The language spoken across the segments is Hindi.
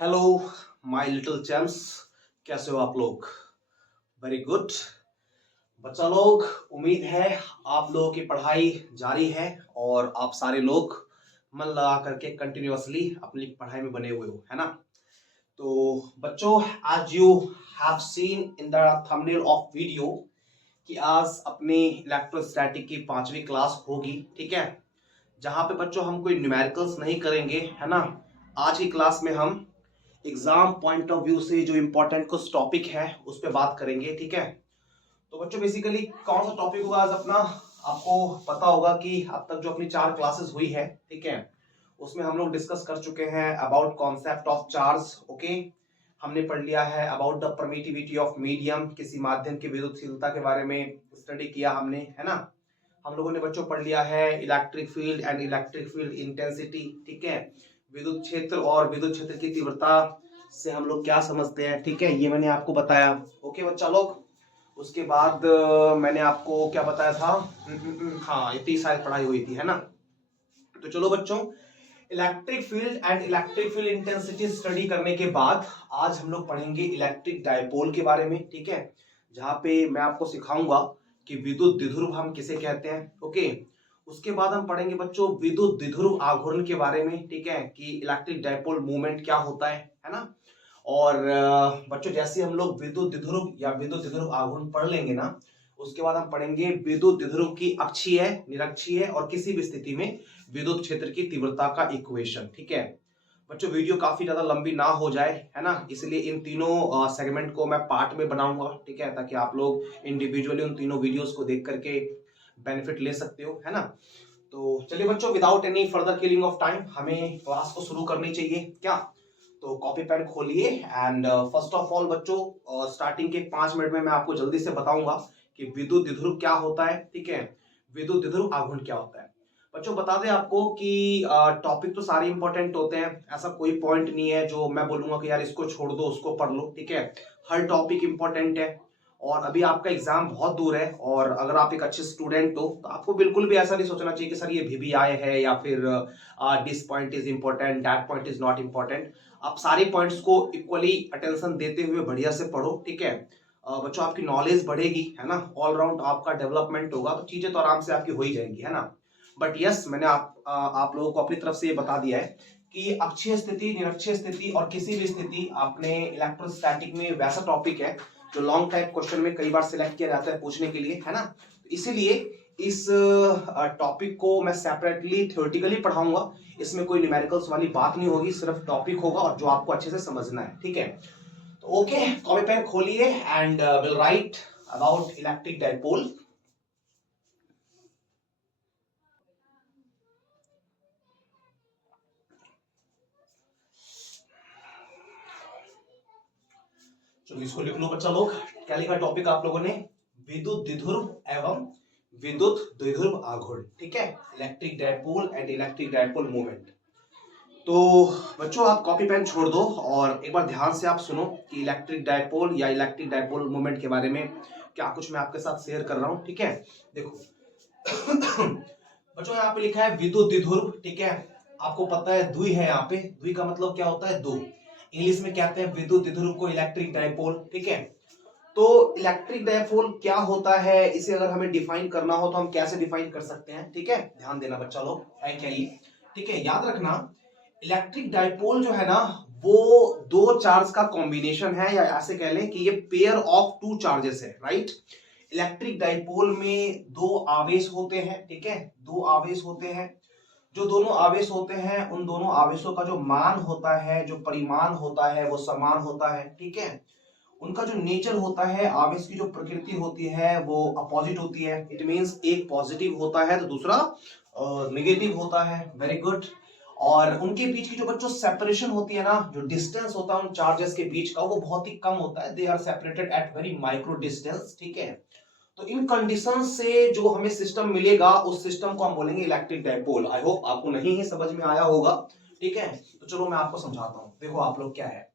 हेलो माय लिटिल चैम्प्स, कैसे हो आप लोग? वेरी गुड बच्चा लोग। उम्मीद है आप लोगों की पढ़ाई जारी है और आप सारे लोग मन लगा करके कंटिन्यूअसली अपनी पढ़ाई में बने हुए हो, है ना? तो बच्चों, आज you have seen in the thumbnail of video कि आज अपनी इलेक्ट्रोस्टैटिक की 5वीं क्लास होगी, ठीक है? जहां पे बच्चों हम कोई न्यूमेरिकल्स नहीं करेंगे, है ना? आज की क्लास में हम एग्जाम पॉइंट ऑफ व्यू से जो इंपॉर्टेंट कुछ टॉपिक है उस पर बात करेंगे, ठीक है? तो बच्चों बेसिकली कौन सा टॉपिक होगा आज अपना? आपको पता होगा कि अब तक जो अपनी 4 क्लासेस हुई है, ठीक है, उसमें हम लोग डिस्कस कर चुके हैं about concept of charge. Okay, हमने पढ़ लिया है about the permittivity of medium, किसी माध्यम की विद्युतशीलता के बारे में स्टडी किया हमने, है ना? हम लोगों ने बच्चों पढ़ लिया है electric field and electric field intensity, ठीक है? विद्युत क्षेत्र और विद्युत क्षेत्र की तीव्रता से हम लोग क्या समझते हैं, ठीक है, ये मैंने आपको बताया। ओके बच्चा लोग, उसके बाद मैंने आपको क्या बताया था? हाँ, इतनी शायद पढ़ाई हुई थी, है ना? तो चलो बच्चों, electric field and electric field intensity study करने के बाद आज हम लोग पढ़ेंगे इलेक्ट्रिक डायपोल के बारे में, ठीक है? जहां पे मैं आपको सिखाऊंगा कि विद्युत द्विध्रुव हम किसे कहते हैं। ओके, उसके बाद हम पढ़ेंगे बच्चों विद्युत द्विध्रुव आघूर्ण के बारे में, ठीक है, कि इलेक्ट्रिक डायपोल मूवमेंट क्या होता है ना? और बच्चों जैसे हम लोग विद्युत द्विध्रुव या विद्युत द्विध्रुव आघूर्ण पढ़ लेंगे ना, उसके बाद हम पढ़ेंगे विद्युत द्विध्रुव की अक्षीय, निरक्षीय और किसी भी स्थिति में विद्युत क्षेत्र की तीव्रता का इक्वेशन, ठीक है? बच्चों वीडियो काफी ज्यादा लंबी ना हो जाए, है ना, इसलिए इन तीनों सेगमेंट को मैं पार्ट में बनाऊंगा, ठीक है, ताकि आप लोग इंडिविजुअली उन तीनों वीडियोस को देख करके बेनिफिट ले सकते हो, है ना? तो चलिए बच्चों, without any further killing of time हमें क्लास को शुरू करनी चाहिए क्या? तो कॉपी पेन खोलिए एंड फर्स्ट ऑफ ऑल बच्चों, स्टार्टिंग के 5 मिनट में मैं आपको जल्दी से बताऊंगा कि विद्युत द्विध्रुव क्या होता है, ठीक है, विद्युत द्विध्रुव आघूर्ण क्या होता है। बच्चों बता दें आपको कि टॉपिक तो सारे इंपॉर्टेंट होते हैं, ऐसा कोई पॉइंट नहीं है जो मैं बोलूंगा कि यार इसको छोड़ दो उसको पढ़ लो, ठीक है? हर टॉपिक इंपॉर्टेंट है और अभी आपका एग्जाम बहुत दूर है, और अगर आप एक अच्छे स्टूडेंट हो तो आपको बिल्कुल भी ऐसा नहीं सोचना चाहिए कि सर ये VBI है या फिर this point is important, that point is not important. आप सारे पॉइंट्स को इक्वली अटेंशन देते हुए बढ़िया से पढ़ो, ठीक है? बच्चों आपकी नॉलेज बढ़ेगी, है ना, ऑलराउंड आपका डेवलपमेंट होगा, तो चीजें तो आराम से आपकी हो ही जाएंगी, है ना? बट यस, मैंने आप लोगों को अपनी तरफ से ये बता दिया है कि अक्षीय स्थिति, निरक्षीय स्थिति और किसी भी स्थिति आपने इलेक्ट्रोस्टैटिक में वैसा टॉपिक है जो लॉन्ग टाइप क्वेश्चन में कई बार सिलेक्ट किया जाता है पूछने के लिए, है ना? तो इसीलिए इस टॉपिक को मैं सेपरेटली थ्योरेटिकली पढ़ाऊंगा, इसमें कोई न्यूमेरिकल्स वाली बात नहीं होगी, सिर्फ टॉपिक होगा और जो आपको अच्छे से समझना है, ठीक है? तो ओके, कॉपी पेन खोलिए and will write about electric dipole. चलो इसको लिख लो बच्चा लोग, क्या लिखा टॉपिक आप लोगों ने? विद्युत द्विध्रुव एवं विद्युत द्विध्रुव आघूर्ण, ठीक है, electric dipole and electric dipole movement. तो बच्चों आप कॉपी पेन छोड़ दो और एक बार ध्यान से आप सुनो कि इलेक्ट्रिक डायपोल या इलेक्ट्रिक डायपोल मूवमेंट के बारे में क्या कुछ मैं आपके साथ शेयर कर रहा हूं, ठीक है? देखो बच्चों यहाँ पे लिखा है विद्युत द्विध्रुव, ठीक है? आपको पता है द्वि है, यहाँ पे द्वि का मतलब क्या होता है? दो। इंग्लिश में कहते हैं विद्युत द्विध्रुव को इलेक्ट्रिक डायपोल, ठीक है? तो इलेक्ट्रिक डायपोल क्या होता है, इसे अगर हमें डिफाइन करना हो तो हम कैसे डिफाइन कर सकते हैं, ठीक है? ध्यान देना बच्चा लोग, है क्या ये? ठीक है, याद रखना, इलेक्ट्रिक डायपोल जो है ना, वो दो चार्ज का कॉम्बिनेशन है, या ऐसे कह लें कि ये पेयर ऑफ टू चार्जेस है, राइट? इलेक्ट्रिक डायपोल में दो आवेश होते हैं, ठीक है, दो आवेश होते हैं। जो दोनों आवेश होते हैं उन दोनों आवेशों का जो मान होता है, जो परिमाण होता है, वो समान होता है, ठीक है? उनका जो नेचर होता है, आवेश की जो प्रकृति होती है वो अपोजिट होती है। इट मींस एक पॉजिटिव होता है तो दूसरा नेगेटिव होता है। Very good. और उनके बीच की जो बच्चों सेपरेशन होती है ना, जो डिस्टेंस होता है उन चार्जेस के बीच का, वो बहुत ही कम होता है। They are separated at very micro distance, ठीक है? तो इन कंडीशन से जो हमें सिस्टम मिलेगा, उस सिस्टम को हम बोलेंगे इलेक्ट्रिक डायपोल। आई होप आपको नहीं ही समझ में आया होगा, ठीक है? तो चलो मैं आपको समझाता हूं। देखो आप लोग क्या है,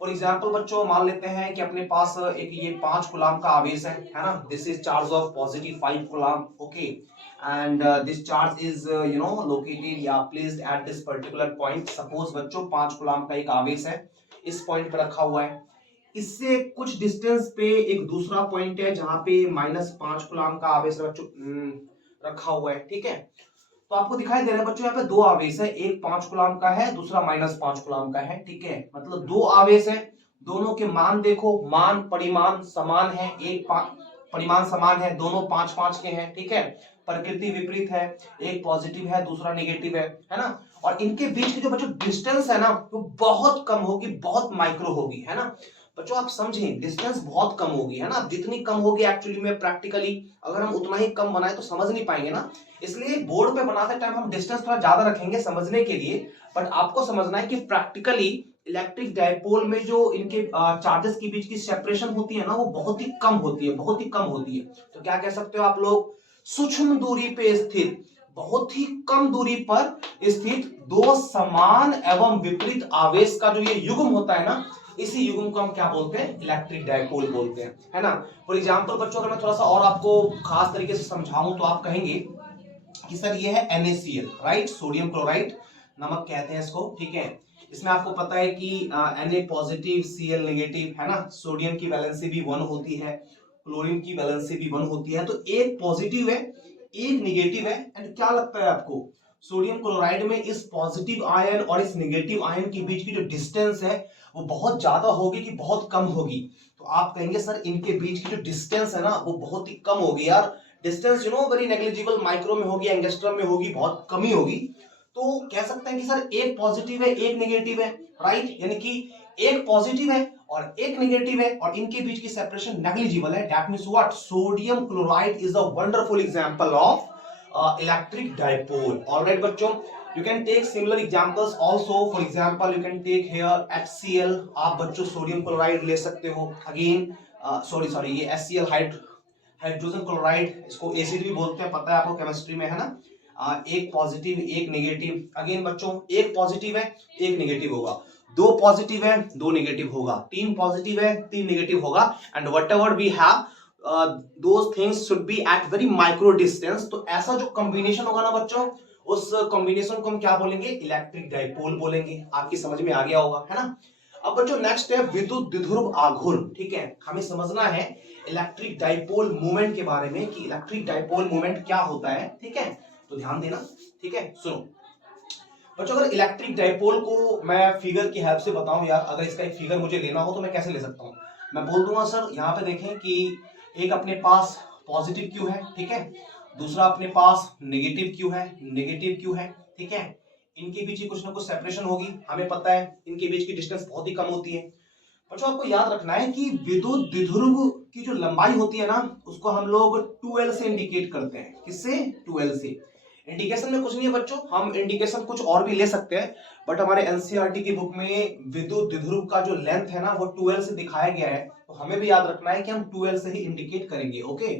फॉर एग्जाम्पल बच्चों मान लेते हैं कि अपने पास एक ये 5 कूलाम का आवेश है ना? This is charge of positive 5 coulomb, okay? And this charge is located या placed at this particular point. Suppose बच्चों 5 कूलाम का एक आवेश है, इस पॉइंट पे रखा हुआ है। इससे कुछ डिस्टेंस पे एक दूसरा पॉइंट है जहां पे -5 कूलम का आवेश रखा हुआ है, ठीक है। तो आपको दिखाई दे रहा है बच्चों यहाँ पे दो आवेश है, एक 5 कूलम का है, दूसरा -5 कूलम का है, ठीक है। मतलब दो आवेश है, दोनों के मान देखो, मान परिमाण समान है, परिमाण समान है, दोनों 5-5 के हैं, ठीक है। प्रकृति विपरीत है, एक पॉजिटिव है दूसरा नेगेटिव है ना। और इनके बीच की जो बच्चों डिस्टेंस है ना वो बहुत कम होगी, बहुत माइक्रो होगी, है ना। बच्चों आप समझें, डिस्टेंस बहुत कम होगी, है ना। जितनी कम होगी एक्चुअली में प्रैक्टिकली अगर हम उतना ही कम बनाए तो समझ नहीं पाएंगे ना। इसलिए बोर्ड पे बनाते टाइम हम डिस्टेंस थोड़ा ज्यादा रखेंगे समझने के लिए, बट आपको समझना है कि प्रैक्टिकली इलेक्ट्रिक डायपोल में जो इनके चार्जेस के बीच की सेपरेशन होती है ना वो बहुत ही कम होती है, बहुत ही कम होती है। तो क्या कह सकते हो आप लोग, सूक्ष्म दूरी पे स्थित, बहुत ही कम दूरी पर स्थित दो समान एवं विपरीत आवेश का जो ये युग्म होता है ना, इसी युग्म को हम क्या बोलते हैं, इलेक्ट्रिक डायपोल बोलते हैं, है ना। फॉर एग्जांपल बच्चों अगर मैं थोड़ा सा और आपको खास तरीके से समझाऊं तो आप कहेंगे कि सर ये है NaCl, राइट, सोडियम क्लोराइड नमक कहते हैं इसको, ठीक है। इसमें आपको पता है कि Na पॉजिटिव Cl नेगेटिव, है ना। सोडियम की वैलेंसी भी 1 होती है, क्लोरीन की वैलेंसी भी 1 होती है, तो एक पॉजिटिव है एक निगेटिव है। एंड क्या लगता है आपको, सोडियम क्लोराइड में इस पॉजिटिव आयन और इस नेगेटिव आयन के बीच की जो डिस्टेंस है वो बहुत ज्यादा होगी कि बहुत कम होगी। तो आप कहेंगे सर इनके बीच की जो डिस्टेंस है ना वो बहुत ही कम होगी यार, डिस्टेंस वेरी नेग्लिजिबल, माइक्रो में होगी, एंगस्ट्रम में होगी, बहुत कम ही होगी। तो कह सकते हैं कि सर एक पॉजिटिव है एक नेगेटिव है, राइट, यानी कि एक पॉजिटिव है और एक नेगेटिव है और इनके बीच की सेपरेशन नेग्लिजिबल है। That means what, sodium chloride is a wonderful example of electric dipole. Alright बच्चों, you can take similar examples also, for example you can take here HCl, आप बच्चों सोडियम क्लोराइड ले सकते हो, अगेन सॉरी ये HCl हाइड्रोजन क्लोराइड, इसको एसिड भी बोलते हैं, पता है आपको केमिस्ट्री में, है ना। एक पॉजिटिव एक नेगेटिव, अगेन बच्चों एक पॉजिटिव है एक नेगेटिव होगा, दो पॉजिटिव है दो नेगेटिव होगा, तीन पॉजिटिव है तीन नेगेटिव होगा, and whatever we have those things should be at very micro distance. तो ऐसा जो कॉम्बिनेशन होगा ना बच्चों, उस कॉम्बिनेशन को हम क्या बोलेंगे, इलेक्ट्रिक डायपोल बोलेंगे। आपकी समझ में आ गया होगा, है ना। अब बच्चों नेक्स्ट है विद्युत द्विध्रुव आघूर्ण, ठीक है। हमें समझना है इलेक्ट्रिक डायपोल मूवमेंट के बारे में कि इलेक्ट्रिक डायपोल मूवमेंट क्या होता है, ठीक है। तो ध्यान देना, ठीक है। सुनो बच्चों, अगर इलेक्ट्रिक डायपोल को मैं फिगर की हेल्प से बताऊं यार, अगर इसका एक फिगर मुझे लेना हो तो मैं कैसे ले सकता हूं, मैं बोल दूंगा सर यहाँ पे देखें कि एक अपने पास पॉजिटिव क्यू है, ठीक है, दूसरा अपने पास नेगेटिव क्यू है, ठीक है। इनके बीच ही कुछ ना कुछ सेपरेशन होगी, हमें पता है इनके बीच की डिस्टेंस बहुत ही कम होती है। बच्चों आपको याद रखना है कि विद्युत द्विध्रुव की जो लंबाई होती है ना उसको हम लोग 2L से इंडिकेट करते हैं, किससे, 2L से। इंडिकेशन में कुछ नहीं है बच्चों, हम इंडिकेशन कुछ और भी ले सकते हैं, बट हमारे एनसीईआरटी की बुक में विद्युत द्विध्रुव का जो लेंथ है ना वो 2L से दिखाया गया है, तो हमें भी याद रखना है कि हम 2L से ही इंडिकेट करेंगे, ओके।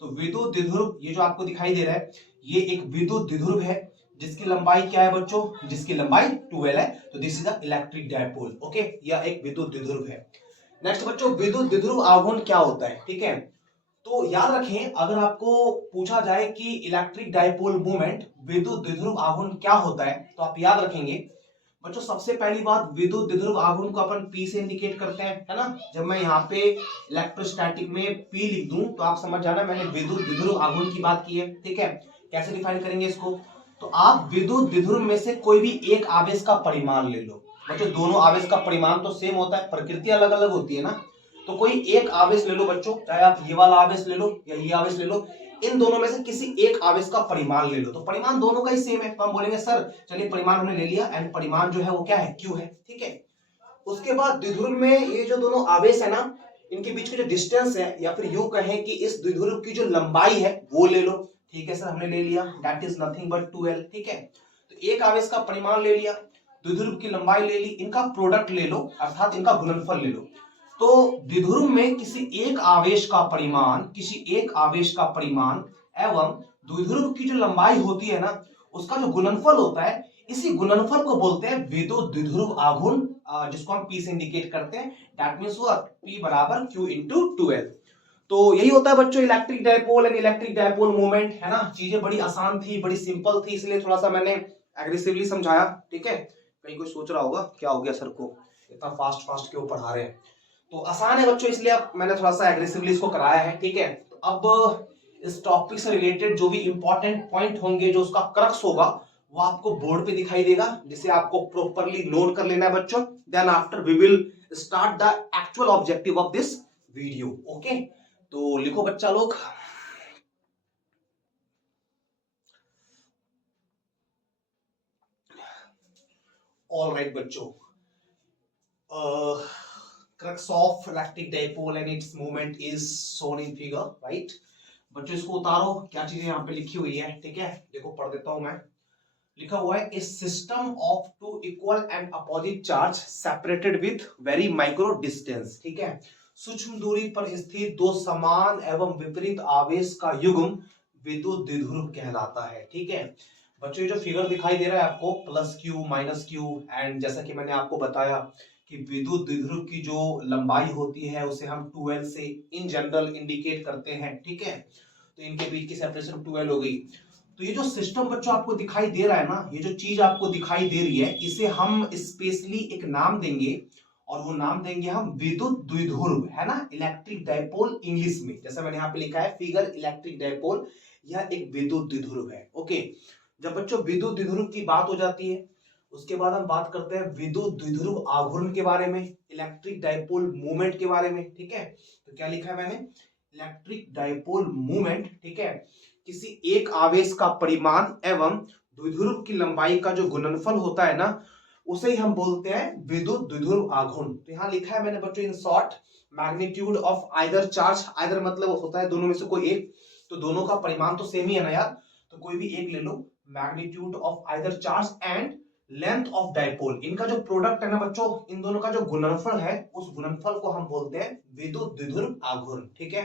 तो विद्युत द्विध्रुव ये जो आपको दिखाई दे रहा है ये एक विद्युत द्विध्रुव है जिसकी लंबाई क्या है बच्चों, जिसकी लंबाई 2L है, तो this is the electric dipole, okay. यह एक विद्युत द्विध्रुव है। नेक्स्ट बच्चों, विद्युत द्विध्रुव आघूर्ण क्या होता है, ठीक है। तो याद रखें, अगर आपको पूछा जाए कि इलेक्ट्रिक डायपोल मूवमेंट विद्युत द्विध्रुव आघूर्ण क्या होता है तो आप याद रखेंगे बच्चों, सबसे पहली बात विद्युत द्विध्रुव आघूर्ण को अपन P से इंडिकेट करते हैं, है ना। जब मैं यहाँ पे इलेक्ट्रोस्टैटिक में P लिख दूं तो आप समझ जाना मैंने विद्युत द्विध्रुव आघूर्ण की बात की है, ठीक है। कैसे डिफाइन करेंगे इसको, तो आप विद्युत द्विध्रुव में से कोई भी एक आवेश का परिमाण ले लो बच्चों, दोनों आवेश का परिमाण तो सेम होता है, प्रकृति अलग अलग होती है ना। तो कोई एक आवेश ले लो बच्चों, चाहे आप ये वाला आवेश ले लो या ये आवेश ले लो, इन दोनों में से किसी एक आवेश का परिमाण ले लो, तो परिमाण दोनों का ही सेम है, तो हम बोलेंगे सर चलिए परिमाण हमने ले लिया एंड परिमाण जो है वो क्या है, Q है, ठीक है। उसके बाद द्विध्रुव में ये जो दोनों आवेश है ना इनके बीच की जो डिस्टेंस है या फिर यूं कहें कि इस द्विध्रुव की जो लंबाई है वो ले लो, ठीक है सर, हमने ले लिया, that is nothing but 2L, ठीक है। तो एक आवेश का परिमाण ले लिया, द्विध्रुव की लंबाई ले ली, इनका प्रोडक्ट ले लो अर्थात इनका गुणनफल ले लो। तो द्विध्रुव में किसी एक आवेश का परिमाण एवं द्विध्रुव की जो लंबाई होती है ना उसका जो गुणनफल होता है, इसी गुणनफल को बोलते हैं विद्युत द्विध्रुव आघूर्ण, जिसको हम P से इंडिकेट करते हैं। दैट मींस व्हाट, P बराबर Q into 2L। तो यही होता है बच्चों electric dipole and electric dipole movement, है ना। चीजें बड़ी आसान थी, बड़ी सिंपल थी, इसलिए थोड़ा सा मैंने एग्रेसिवली समझाया, ठीक है। कहीं कोई सोच रहा होगा क्या हो गया सर को, इतना फास्ट फास्ट क्यों पढ़ा रहे हैं। तो आसान है बच्चों, इसलिए अब मैंने थोड़ा सा एग्रेसिवली इसको कराया है, ठीक है। तो अब इस टॉपिक से रिलेटेड जो भी इंपॉर्टेंट पॉइंट होंगे, जो उसका क्रक्स होगा, वो आपको बोर्ड पे दिखाई देगा, जिसे आपको प्रॉपरली नोट कर लेना है बच्चों। Then after we will start the actual objective of this video. Okay, तो लिखो बच्चा लोग। ऑल राइट बच्चों, crux of electric dipole and its movement is shown in figure, right? बच्चों इसको उतारो, क्या चीजें यहाँ पे लिखी हुई है, ठीक है। देखो पढ़ देता हूं मैं। लिखा हुआ है, a system of two equal and opposite charge separated with very micro distance, ठीक है। सूक्ष्म दूरी पर स्थित दो समान एवं विपरीत आवेश का युग्म विद्युत द्विध्रुव कहलाता है, ठीक है। बच्चों ये जो फिगर दिखाई दे रहा है आपको, plus Q minus Q, and जैसा कि मैंने आपको बताया कि विद्युत द्विध्रुव की जो लंबाई होती है उसे हम 2L से इन जनरल इंडिकेट करते हैं, ठीक है। तो इनके बीच की सेपरेशन 2L हो गई। तो ये जो सिस्टम बच्चों आपको दिखाई दे रहा है ना, ये जो चीज आपको दिखाई दे रही है, इसे हम स्पेशली एक नाम देंगे, और वो नाम देंगे हम विद्युत द्विध्रुव, है ना, इलेक्ट्रिक डायपोल इंग्लिश में। जैसा मैंने यहाँ पे लिखा है फिगर, इलेक्ट्रिक डायपोल, यह एक विद्युत द्विध्रुव है। ओके, जब बच्चों विद्युत द्विध्रुव की बात हो जाती है, उसके बाद हम बात करते हैं विद्युत द्विध्रुव आघूर्ण के बारे में, इलेक्ट्रिक डायपोल मूवमेंट के बारे में, ठीक है। तो क्या लिखा है मैंने, इलेक्ट्रिक डायपोल मूवमेंट, ठीक है। किसी एक आवेश का परिमाण एवं द्विध्रुव की लंबाई का जो गुणनफल होता है ना, उसे ही हम बोलते हैं विद्युत द्विध्रुव आघूर्ण। तो यहाँ लिखा है मैंने बच्चों, in short, magnitude of either charge, either मतलब होता है दोनों में से कोई एक, तो दोनों का परिमाण तो सेम ही है ना यार, तो कोई भी एक ले लो, magnitude of either charge and length of dipole, इनका जो प्रोडक्ट है ना बच्चों, इन दोनों का जो गुणनफल है, उस गुणनफल को हम बोलते हैं विद्युत द्विध्रुव आघूर्ण, ठीक है।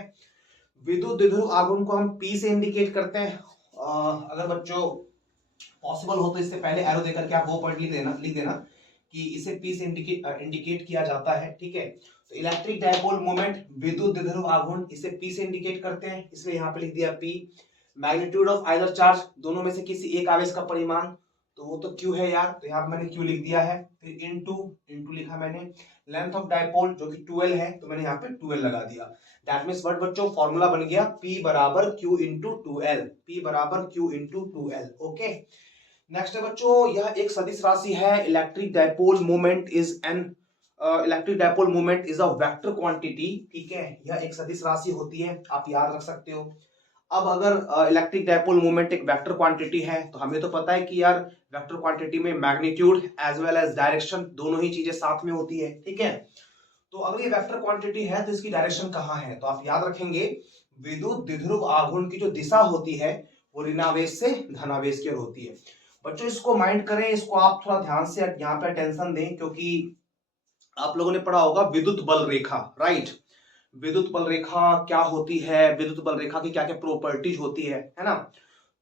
विद्युत द्विध्रुव आघूर्ण को हम P से इंडिकेट करते हैं। अगर बच्चों पॉसिबल हो तो इससे पहले एरो देकर के आप वो पॉइंट लिख देना कि इसे P से इंडिकेट किया जाता है, ठीक है। तो इलेक्ट्रिक डायपोल मोमेंट, विद्युत द्विध्रुव आघूर्ण, इसे P से इंडिकेट करते हैं, इसलिए यहाँ पे लिख दिया P। Magnitude of either charge, दोनों में से किसी एक आवेश का परिमाण, तो वो तो Q है यार, तो यहाँ पे मैंने Q लिख दिया है। फिर इनटू लिखा मैंने लेंथ ऑफ डायपोल जो कि 2L है, तो मैंने यहाँ पे 2L लगा दिया। दैट मींस व्हाट बच्चों, फॉर्मूला बन गया P बराबर Q इंटू 2L, P बराबर Q into 2L। Okay, next है बच्चों, यह एक सदिश राशि है। Electric dipole moment is an electric dipole moment is a vector quantity, ठीक है। यह एक सदिश राशि होती है, आप याद रख सकते हो। अब अगर इलेक्ट्रिक डायपोल मोमेंट एक वेक्टर क्वांटिटी है, तो हमें तो पता है कि यार वेक्टर क्वांटिटी में magnitude as well as direction, दोनों ही चीजें साथ में होती है, ठीक है। तो अगर ये वेक्टर क्वांटिटी है तो इसकी डायरेक्शन कहाँ है, तो आप याद रखेंगे विद्युत द्विध्रुव आघूर्ण की जो दिशा होती है वो ऋणावेश से धनावेश की ओर होती है। बच्चों इसको माइंड करें, इसको आप थोड़ा ध्यान से यहाँ पे अटेंशन दें, क्योंकि आप लोगों ने पढ़ा होगा विद्युत बल रेखा, राइट। विद्युत बल रेखा क्या होती है, विद्युत बल रेखा की क्या क्या प्रॉपर्टीज होती है ना।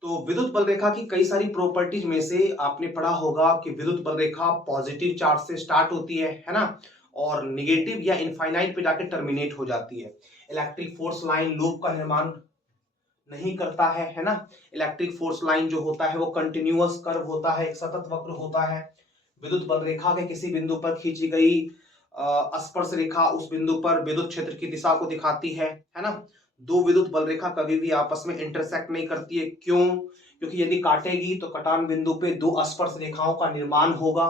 तो विद्युत बल रेखा की कई सारी प्रॉपर्टीज में से आपने पढ़ा होगा कि विद्युत बल रेखा पॉजिटिव चार्ज से स्टार्ट होती है ना, और निगेटिव या इनफाइनाइट पे जाके टर्मिनेट हो जाती है। इलेक्ट्रिक फोर्स लाइन लूप का निर्माण नहीं करता है ना। इलेक्ट्रिक फोर्स लाइन जो होता है वो कंटिन्यूअस कर्व होता है, एक सतत वक्र होता है। विद्युत बल रेखा के किसी बिंदु पर खींची गई स्पर्श रेखा उस बिंदु पर विद्युत क्षेत्र की दिशा को दिखाती है ना। दो विद्युत बल रेखा कभी भी आपस में इंटरसेक्ट नहीं करती है, क्यों? क्योंकि यदि काटेगी तो कटान बिंदु पे दो स्पर्श रेखाओं का निर्माण होगा,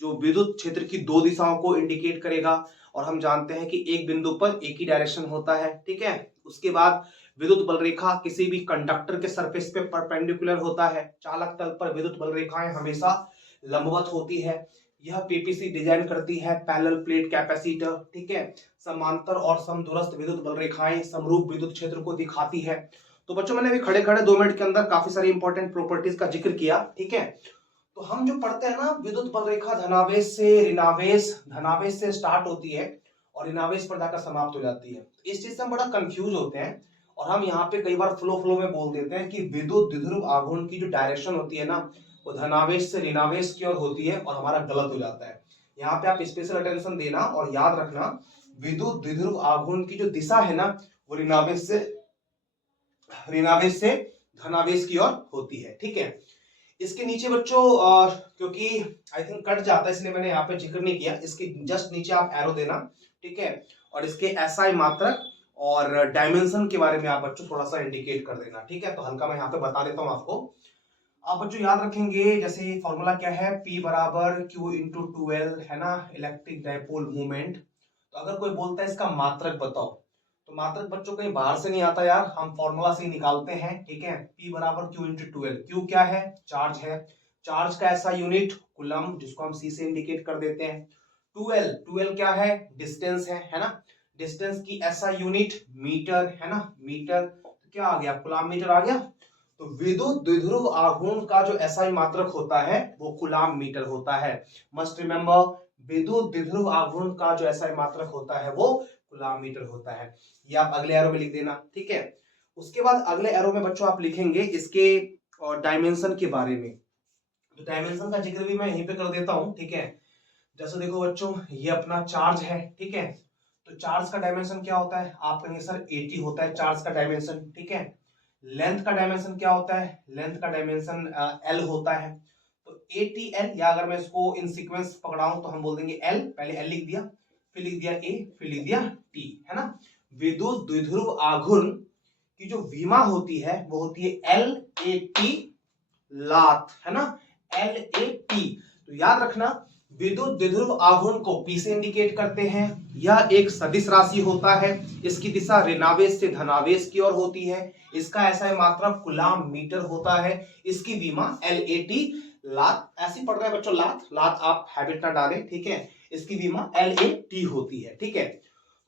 जो विद्युत क्षेत्र की दो दिशाओं को इंडिकेट करेगा। और हम जानते हैं कि एक बिंदु पर एक ही डायरेक्शन होता है, ठीक है। उसके बाद विद्युत बल रेखा किसी भी कंडक्टर के सरफेस पे परपेंडिकुलर होता है। चालक तल पर विद्युत बल रेखाएं हमेशा लंबवत होती है। यह पीपीसी डिजाइन करती है पैरेलल प्लेट कैपेसिटर, ठीक है। समांतर और समदूरस्थ विद्युत बल रेखाएं समरूप विद्युत क्षेत्र को दिखाती है। तो बच्चों मैंने अभी खड़े खड़े 2 मिनट के अंदर काफी सारी इंपॉर्टेंट प्रॉपर्टीज का जिक्र किया, ठीक है। तो हम जो पढ़ते हैं ना, विद्युत बल रेखा धनावेश से ऋणावेश, धनावेश से स्टार्ट होती है और ऋणावेश पर जाकर समाप्त हो जाती है। इस चीज से हम बड़ा कंफ्यूज होते हैं, और हम यहाँ पे कई बार फ्लो में बोल देते हैं कि विद्युत द्विध्रुव आघूर्ण की जो डायरेक्शन होती है ना, वो धनावेश से ऋणावेश की ओर होती है, और हमारा गलत हो जाता है। यहाँ पे आप स्पेशल अटेंशन देना और याद रखना, विद्युत द्विध्रुव आघूर्ण की जो दिशा है ना, वो ऋणावेश से धनावेश की ओर होती है, ठीक है। इसके नीचे बच्चों क्योंकि आई थिंक कट जाता है इसलिए मैंने यहाँ पे जिक्र नहीं किया, इसके जस्ट नीचे आप एरो देना, ठीक है। और इसके एसआई मात्रक और डायमेंशन के बारे में आप बच्चों थोड़ा सा इंडिकेट कर देना, ठीक है। तो हल्का मैं यहाँ पे बता देता हूँ आपको। आप बच्चों याद रखेंगे जैसे फॉर्मूला क्या है, P बराबर Q इंटू 2L, है ना, इलेक्ट्रिक डायपोल मूवमेंट। तो अगर कोई बोलता है इसका मात्रक बताओ, तो मात्रक बच्चों कहीं बाहर से नहीं आता यार, हम फॉर्मूला से ही निकालते हैं, ठीक है। P बराबर Q इंटू 2L। Q क्या है, चार्ज है, चार्ज का ऐसा यूनिट कूलम, जिसको हम C से इंडिकेट कर देते हैं। 2L क्या है, डिस्टेंस है ना, डिस्टेंस की ऐसा यूनिट मीटर, है ना, मीटर। तो क्या आ गया, कूलाम मीटर आ गया। तो विद्युत द्विध्रुव आघूर्ण का जो एसआई मात्रक होता है वो कूलाम मीटर होता है। मस्ट रिमेंबर, विद्युत द्विध्रुव आघूर्ण का जो एसआई मात्रक होता है वो कूलाम मीटर होता है। ये आप अगले एरो में लिख देना, ठीक है। उसके बाद अगले एरो में बच्चों आप लिखेंगे इसके डायमेंशन के बारे में। तो डायमेंशन का जिक्र भी मैं यहीं पे कर देता हूं, ठीक है। जैसे देखो बच्चों, ये अपना चार्ज है, ठीक है। तो चार्ज का डायमेंशन क्या होता है, आप कहेंगे सर 80 होता है चार्ज का डायमेंशन, ठीक है। लेंथ का डायमेंशन क्या होता है, लेंथ का डायमेंशन L होता है। तो ATL, या अगर मैं इसको इन सीक्वेंस पकड़ाऊं तो हम बोल देंगे L, पहले L लिख दिया, फिर लिख दिया A, फिर लिख दिया T, है ना। विद्युत द्विध्रुव आघूर्ण की जो विमा होती है वो होती है LAT, लात, है ना, LAT। तो याद रखना, विद्युत द्विध्रुव आघूर्ण को P से इंडिकेट करते हैं। यह एक सदिश राशि होता है, इसकी दिशा ऋणावेश से धनावेश की ओर होती है। इसका ऐसा मात्रक कूलाम मीटर होता है। इसकी विमा LAT, लात, ऐसी पढ़ रहे हैं बच्चों, लात, लात आप हैबिट ना डालें, ठीक है। इसकी विमा LAT होती है, ठीक है।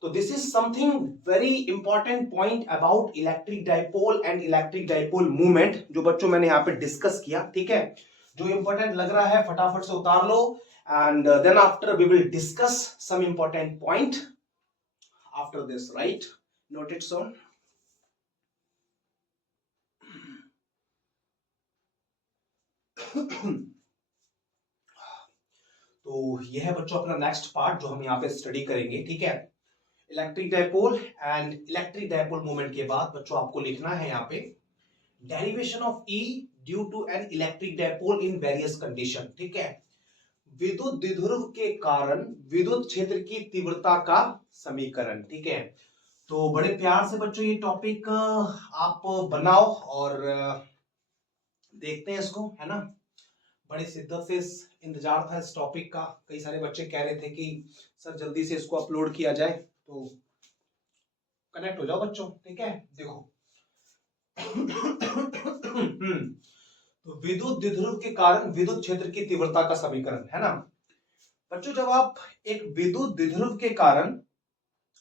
तो this is something very important point about electric dipole and electric dipole movement, जो बच्चों मैंने यहाँ पे डिस्कस किया, ठीक है। जो इंपॉर्टेंट लग रहा है फटाफट से उतार लो, and then after we will discuss some important point after this, right? Note it so. तो यह है बच्चों अपना नेक्स्ट पार्ट जो हम यहाँ पे स्टडी करेंगे, ठीक है। Electric dipole and electric dipole movement के बाद बच्चों आपको लिखना है यहाँ पे derivation of E due to an electric dipole in various condition, ठीक है। विद्युत द्विध्रुव के कारण विद्युत क्षेत्र की तीव्रता का समीकरण, ठीक है। तो बड़े प्यार से बच्चों ये टॉपिक आप बनाओ और देखते हैं इसको, है ना। बड़ी शिद्दत से इंतजार था इस टॉपिक का, कई सारे बच्चे कह रहे थे कि सर जल्दी से इसको अपलोड किया जाए, तो कनेक्ट हो जाओ बच्चों, ठीक है। देखो तो विद्युत द्विध्रुव के कारण विद्युत क्षेत्र की तीव्रता का समीकरण, है ना बच्चों। जब आप एक विद्युत द्विध्रुव के कारण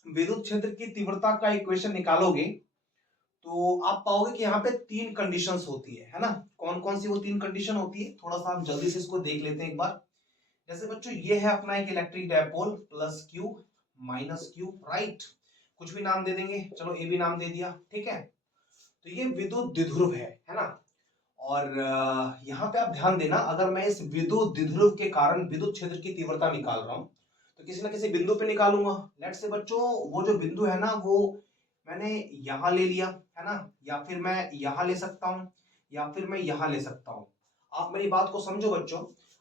विद्युत क्षेत्र की तीव्रता का इक्वेशन निकालोगे तो आप पाओगे कि यहाँ पे 3 कंडीशंस होती है ना। कौन कौन सी वो 3 कंडीशन होती है, थोड़ा सा हम जल्दी से इसको देख लेते हैं एक बार। जैसे बच्चों ये है अपना एक electric dipole, plus Q minus Q, right. कुछ भी नाम दे देंगे, चलो ए भी नाम दे दिया, ठीक है। तो ये विद्युत द्विध्रुव है ना। और यहाँ पे आप ध्यान देना, अगर मैं इस विद्युत द्विध्रुव के कारण विद्युत क्षेत्र की तीव्रता निकाल रहा हूँ तो किसी ना किसी बिंदु पे निकालूंगा। लेट्स से बच्चों वो जो बिंदु है ना वो मैंने यहाँ ले लिया, है ना, या फिर मैं यहाँ ले सकता हूँ, या फिर मैं यहाँ ले सकता हूँ। आप मेरी बात को समझो बच्चों,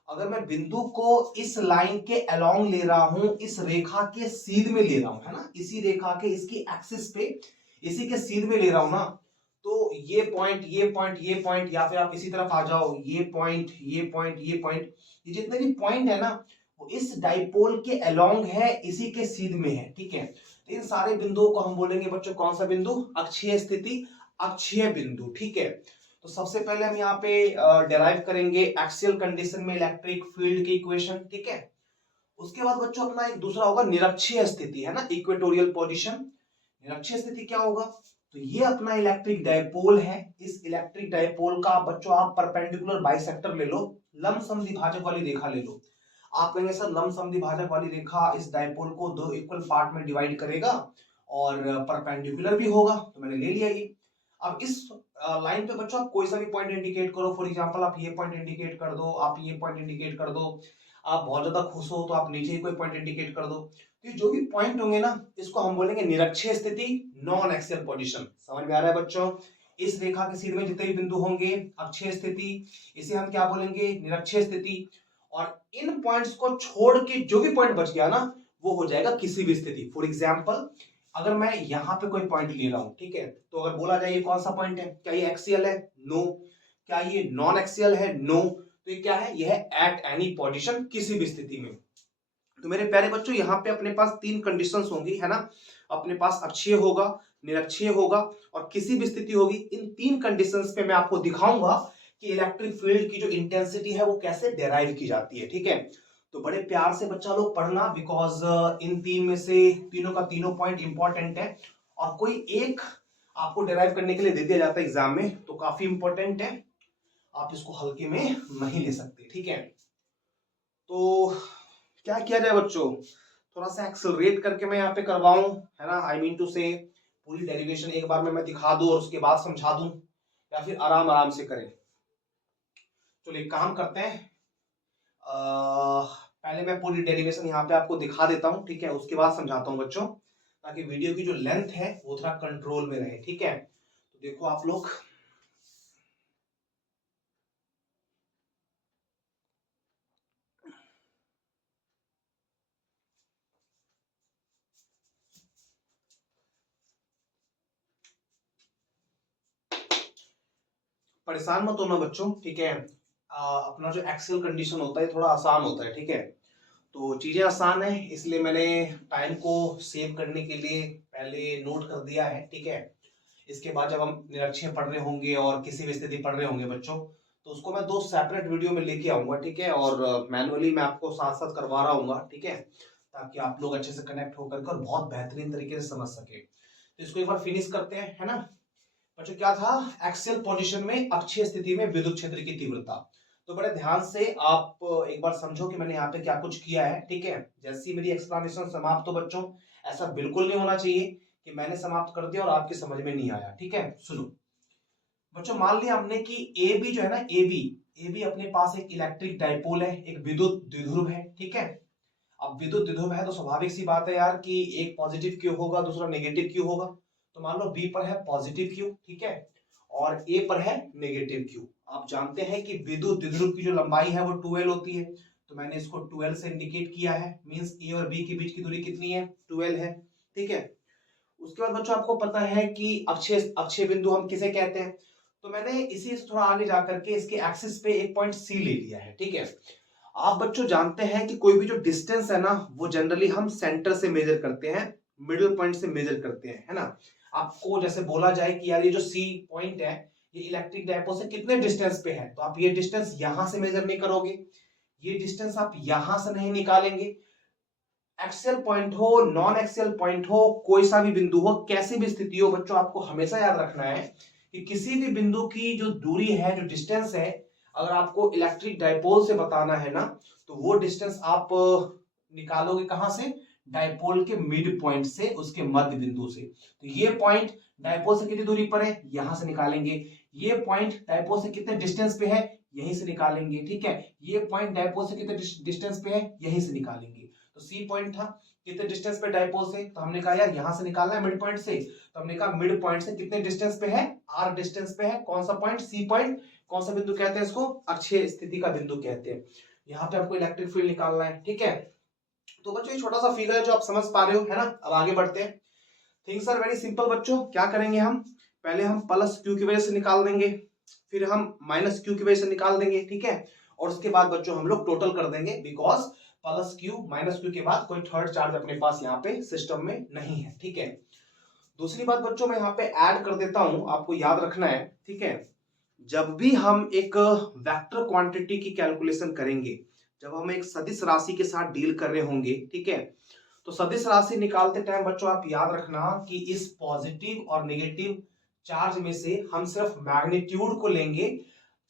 अगर मैं बिंदु को इस लाइन के अलोंग ले रहा हूँ, इस रेखा के सीध में ले रहा हूँ, है ना, इसी रेखा के इसकी एक्सिस पे इसी के सीध में ले रहा हूँ ना, तो ये पॉइंट ये पॉइंट ये पॉइंट, या फिर आप इसी तरफ आ जाओ, ये पॉइंट ये पॉइंट ये पॉइंट, ये जितने भी पॉइंट है ना वो इस डाइपोल के अलोंग है, इसी के सीध में है, ठीक है। तो इन सारे बिंदुओं को हम बोलेंगे बच्चों कौन सा बिंदु, अक्षीय स्थिति, अक्षीय बिंदु, ठीक है। तो सबसे पहले हम यहाँ पे डेराइव करेंगे एक्सियल कंडीशन में इलेक्ट्रिक फील्ड की इक्वेशन, ठीक है। उसके बाद बच्चों अपना एक दूसरा होगा निरक्षीय स्थिति, है ना, इक्वेटोरियल पोजीशन। निरक्षीय स्थिति क्या होगा, तो ये अपना इलेक्ट्रिक डायपोल है। इस इलेक्ट्रिक डायपोल का बच्चों आप परपेंडिकुलर बाइसेक्टर ले लो, लंब समद्विभाजक वाली रेखा ले लो। आप कहेंगे सर लंब समद्विभाजक वाली रेखा इस डायपोल को 2 इक्वल पार्ट में डिवाइड करेगा और परपेंडिकुलर भी होगा, तो मैंने ले लिया ये। अब इस लाइन पे बच्चों आप कोई सा भी पॉइंट इंडिकेट करो, फॉर एग्जांपल आप ये पॉइंट इंडिकेट कर दो, आप ये पॉइंट इंडिकेट कर दो, आप बहुत ज्यादा खुश हो तो आप नीचे ही कोई पॉइंट इंडिकेट कर दो। तो ये जो भी पॉइंट होंगे ना इसको हम बोलेंगे निरक्षीय स्थिति, नॉन एक्सियल पोजीशन। समझ में आ रहा है बच्चों, इस रेखा के सीध में जितने भी बिंदु होंगे अक्षीय स्थिति, इसे हम क्या बोलेंगे, निरक्षीय स्थिति। और इन पॉइंट्स को छोड़ के जो भी पॉइंट बच गया ना वो हो जाएगा किसी भी स्थिति। फॉर एग्जाम्पल अगर मैं यहां पे कोई पॉइंट ले रहा हूं, ठीक है, तो अगर बोला जाए ये कौन सा पॉइंट है, क्या ये एक्सियल है, नो। क्या ये नॉन एक्सियल है, नो। तो ये क्या है, यह है एट एनी पोजीशन, किसी भी स्थिति में। तो मेरे प्यारे बच्चों यहाँ पे अपने पास तीन कंडीशंस होंगी, है ना। अपने पास अक्षीय होगा, निरक्षीय होगा और किसी भी स्थिति होगी। इन तीन कंडीशंस पे मैं आपको दिखाऊंगा कि इलेक्ट्रिक फील्ड की जो इंटेंसिटी है वो कैसे डेराइव की जाती है, ठीक है। तो बड़े प्यार से बच्चा लोग पढ़ना, बिकॉज इन तीन में से तीनों का तीनों पॉइंट इंपॉर्टेंट है और कोई एक आपको डेराइव करने के लिए दे दिया जाता है एग्जाम में, तो काफी इंपॉर्टेंट है, आप इसको हल्के में नहीं ले सकते, ठीक है। तो क्या किया जाए बच्चों, थोड़ा सा एक्सेलरेट करके मैं यहाँ पे करवाऊं, है ना, आई मीन टू से पूरी डेरिवेशन एक बार में मैं दिखा दूं और उसके बाद समझा दूं, या फिर आराम आराम से करें। चलो एक काम करते हैं, पहले मैं पूरी डेरिवेशन यहाँ पे आपको दिखा देता हूँ, ठीक है, उसके बाद समझाता हूँ बच्चों, ताकि वीडियो की जो लेंथ है वो थोड़ा कंट्रोल में रहे, ठीक है। तो देखो आप लोग, परेशान मत होना बच्चों, ठीक है। अपना जो एक्सेल कंडीशन होता है थोड़ा आसान होता है, ठीक है। तो चीजें आसान है, इसलिए मैंने टाइम को सेव करने के लिए पहले नोट कर दिया है, ठीक है। इसके बाद जब हम निरक्षीय पढ़ रहे होंगे और किसी भी स्थिति पढ़ रहे होंगे बच्चों, तो उसको मैं दो सेपरेट वीडियो में लेके आऊंगा, ठीक है, और मैनुअली मैं आपको साथ साथ करवा रहा हूँ, ठीक है, ताकि आप लोग अच्छे से कनेक्ट होकर और बहुत बेहतरीन तरीके से समझ सके। तो इसको एक बार फिनिश करते हैं, है ना बच्चों। क्या था, एक्सियल पोजीशन में अक्षीय स्थिति में विद्युत क्षेत्र की तीव्रता। तो बड़े ध्यान से आप एक बार समझो कि मैंने यहाँ पे क्या कुछ किया है, ठीक है। जैसी मेरी एक्सप्लेनेशन समाप्त हो बच्चों, ऐसा बिल्कुल नहीं होना चाहिए कि मैंने समाप्त कर दिया और आपकी समझ में नहीं आया, ठीक है। सुनो बच्चों, मान लिया हमने कि ए बी जो है ना, ए बी अपने पास एक इलेक्ट्रिक डाइपोल है, एक विद्युत द्विध्रुव है, ठीक है। अब विद्युत द्विध्रुव है तो स्वाभाविक सी बात है यार कि एक पॉजिटिव क्यू होगा, दूसरा नेगेटिव क्यू होगा। तो मान लो बी पर है पॉजिटिव क्यू, ठीक है, और ए पर है नेगेटिव क्यू। आप जानते हैं कि विद्युत द्विध्रुव की जो लंबाई है वो 2l होती है, तो मैंने इसको 2l से इंडिकेट किया है, मींस ए और बी के बीच की दूरी कितनी है, 2l है, ठीक है। उसके बाद बच्चों आपको पता है कि अक्षय अक्षय बिंदु हम किसे कहते हैं, तो मैंने इसी से थोड़ा आगे जाकर के इसके एक्सिस पे एक पॉइंट सी ले लिया है, ठीक है। आप बच्चों जानते हैं कि कोई भी जो डिस्टेंस है ना वो जनरली हम सेंटर से मेजर करते हैं, मिडिल पॉइंट से मेजर करते हैं, है ना। आपको जैसे बोला जाए कि यार ये जो सी पॉइंट है ये इलेक्ट्रिक डायपोल से कितने डिस्टेंस पे है, तो आप ये डिस्टेंस यहां से मेजर नहीं करोगे, ये डिस्टेंस आप यहां से नहीं निकालेंगे। एक्सियल पॉइंट हो, नॉन एक्सियल पॉइंट हो, कोई सा भी बिंदु हो, कैसी भी स्थिति हो बच्चों, आपको हमेशा याद रखना है कि किसी भी बिंदु की जो दूरी है, जो डिस्टेंस है, अगर आपको इलेक्ट्रिक डायपोल से बताना है ना, तो वो डिस्टेंस आप निकालोगे कहां से, डायपोल के मिड पॉइंट से, उसके मध्य बिंदु से। तो ये पॉइंट डायपोल से कितनी दूरी पर है, यहां से निकालेंगे। ये पॉइंट डायपोल से कितने डिस्टेंस पे है, यहीं से निकालेंगे, ठीक है। ये पॉइंट डायपोल से कितने डिस्टेंस पे है, यहीं से निकालेंगे। तो सी पॉइंट था कितने डिस्टेंस पे डायपोल से, तो हमने कहा यार यहां से निकालना है मिड पॉइंट से, तो हमने कहा मिड पॉइंट से कितने डिस्टेंस पे है, आर डिस्टेंस पे है। कौन सा पॉइंट, सी पॉइंट। कौन सा बिंदु कहते हैं इसको, अक्षीय स्थिति का बिंदु कहते हैं। यहाँ पे आपको इलेक्ट्रिक फील्ड निकालना है, ठीक है। तो बच्चों ये छोटा सा फिगर है जो आप समझ पा रहे हो, है ना। अब आगे बढ़ते हैं, थिंग्स आर वेरी सिंपल बच्चों। क्या करेंगे हम, पहले हम प्लस क्यू की वजह से निकाल देंगे, फिर हम माइनस क्यू की वजह से निकाल देंगे, ठीक है। और उसके बाद बच्चों हम लोग टोटल कर देंगे, because plus Q minus Q के बाद कोई थर्ड चार्ज अपने पास यहाँ पे सिस्टम में नहीं है, ठीक है। दूसरी बात बच्चों मैं यहाँ पे ऐड कर देता हूं, आपको याद रखना है, ठीक है। जब भी हम एक वेक्टर क्वांटिटी की कैलकुलेशन करेंगे, जब हम एक सदिश राशि के साथ डील कर रहे होंगे, ठीक है, तो सदिश राशि निकालते टाइम बच्चों आप याद रखना कि इस पॉजिटिव और नेगेटिव चार्ज में से हम सिर्फ मैग्नीट्यूड को लेंगे,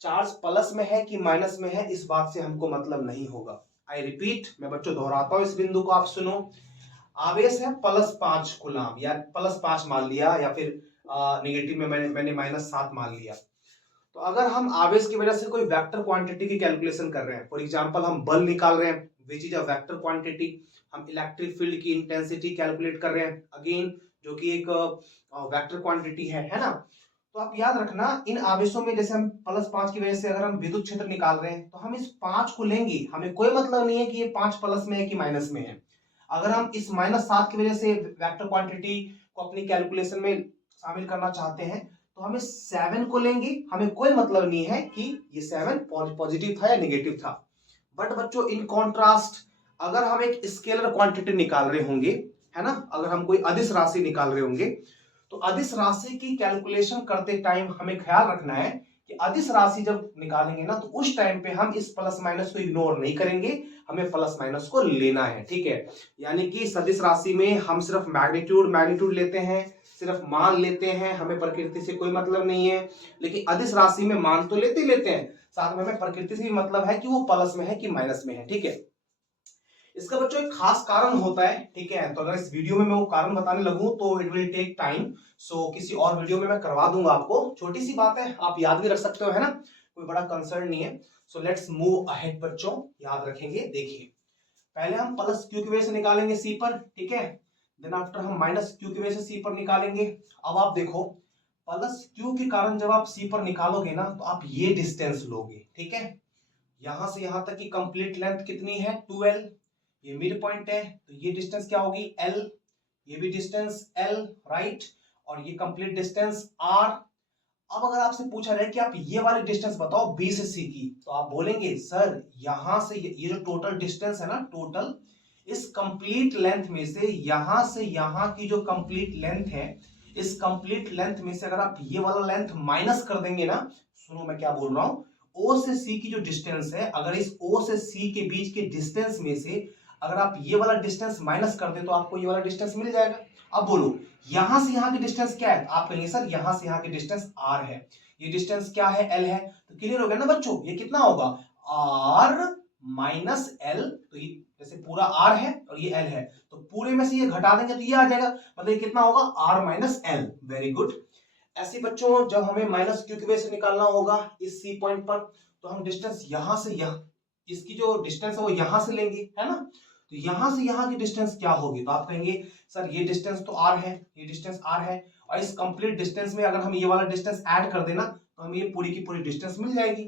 चार्ज प्लस में है कि माइनस में है इस बात से हमको मतलब नहीं होगा। आई रिपीट, मैं बच्चों दोहराता हूं इस बिंदु को, आप सुनो। आवेश है +5 कूलम या +5 मान लिया, या फिर नेगेटिव में मैंने -7 मान लिया। तो अगर हम आवेश की वजह से कोई वेक्टर क्वांटिटी की कैलकुलेशन कर रहे हैं, फॉर एग्जांपल हम बल निकाल रहे हैं, which is a vector quantity, हम इलेक्ट्रिक फील्ड की इंटेंसिटी कैलकुलेट कर रहे हैं, अगेन जो कि एक वेक्टर क्वांटिटी है ना। तो आप याद रखना इन आवेशों में जैसे हम +5 की वजह से अगर हम विद्युत क्षेत्र निकाल रहे हैं तो हम इस 5 को लेंगे, हमें कोई मतलब नहीं है कि ये 5 प्लस में है कि माइनस में है। अगर हम इस -7 की वजह से वेक्टर क्वांटिटी को अपनी कैलकुलेशन में शामिल करना चाहते हैं तो हम इस 7 को लेंगे, हमें कोई मतलब नहीं है कि ये 7 पॉजिटिव था या नेगेटिव था। बट बच्चों इन कॉन्ट्रास्ट अगर हम एक स्केलर क्वांटिटी निकाल रहे होंगे, है ना, अगर हम कोई अदिश राशि निकाल रहे होंगे तो अदिश राशि की कैलकुलेशन करते टाइम हमें ख्याल रखना है कि अदिश राशि जब निकालेंगे ना तो उस टाइम पे हम इस प्लस माइनस को इग्नोर नहीं करेंगे, हमें प्लस माइनस को लेना है, ठीक है। यानी कि सदिश राशि में हम सिर्फ मैग्नीट्यूड लेते हैं, सिर्फ मान लेते हैं, हमें प्रकृति से कोई मतलब नहीं है। लेकिन अदिश राशि में मान तो लेते हैं, साथ में हमें प्रकृति से भी मतलब है कि वो प्लस में है कि माइनस में है, ठीक है। इसका बच्चों एक खास कारण होता है, ठीक है। तो अगर इस वीडियो में मैं वो कारण बताने लगूं तो इट विल टेक टाइम, सो किसी और वीडियो में मैं करवा दूंगा आपको। छोटी सी बात है, आप याद भी रख सकते हो, है ना, कोई बड़ा कंसर्न नहीं है। सो लेट्स मूव अहेड बच्चों, याद रखेंगे। देखिए पहले हम प्लस क्यू की वजह से निकालेंगे सी पर, ठीक है। देन आफ्टर हम माइनस क्यू की वजह से सी पर निकालेंगे। अब आप देखो प्लस क्यू के कारण जब आप सी पर निकालोगे ना तो आप ये डिस्टेंस लोगे, ठीक है। यहां से यहां तक की कंप्लीट लेंथ कितनी है 2l, ये मिड पॉइंट है तो ये डिस्टेंस क्या होगी l, ये भी डिस्टेंस l, राइट, और ये कंप्लीट डिस्टेंस r। अब अगर आपसे पूछा जाए कि आप ये वाली डिस्टेंस बताओ b से c की, तो आप बोलेंगे सर यहां से ये जो टोटल डिस्टेंस है ना, टोटल इस कंप्लीट लेंथ में से यहां की जो कंप्लीट लेंथ है, इस कंप्लीट लेंथ में से अगर आप ये वाला लेंथ माइनस कर देंगे ना, सुनो मैं क्या बोल रहा हूं, O से C की जो डिस्टेंस है, अगर इस O से C के बीच के डिस्टेंस में से अगर आप ये वाला डिस्टेंस माइनस कर दे तो आपको ये वाला डिस्टेंस मिल जाएगा। अब बोलो यहां से यहां की डिस्टेंस क्या है, आप कहेंगे सर यहां से यहां की डिस्टेंस r है, ये डिस्टेंस क्या है l है। तो क्लियर हो गया ना बच्चों, ये कितना होगा r माइनस l, तो ये जैसे पूरा r है और ये l है तो पूरे में से ये घटा देंगे तो ये आ जाएगा, मतलब ये कितना होगा r minus l। Very good. ऐसे बच्चों जब हमें माइनस क्यू की वजह से निकालना होगा इस सी पॉइंट पर तो हम डिस्टेंस यहां से यहां, इसकी जो डिस्टेंस है वो यहां से लेंगे, है ना। तो यहां से यहां की डिस्टेंस क्या होगी, तो आप कहेंगे सर ये डिस्टेंस तो r है, ये डिस्टेंस r है, और इस कंप्लीट डिस्टेंस में अगर हम ये वाला डिस्टेंस ऐड कर देना तो हमें ये पूरी की पूरी डिस्टेंस मिल जाएगी।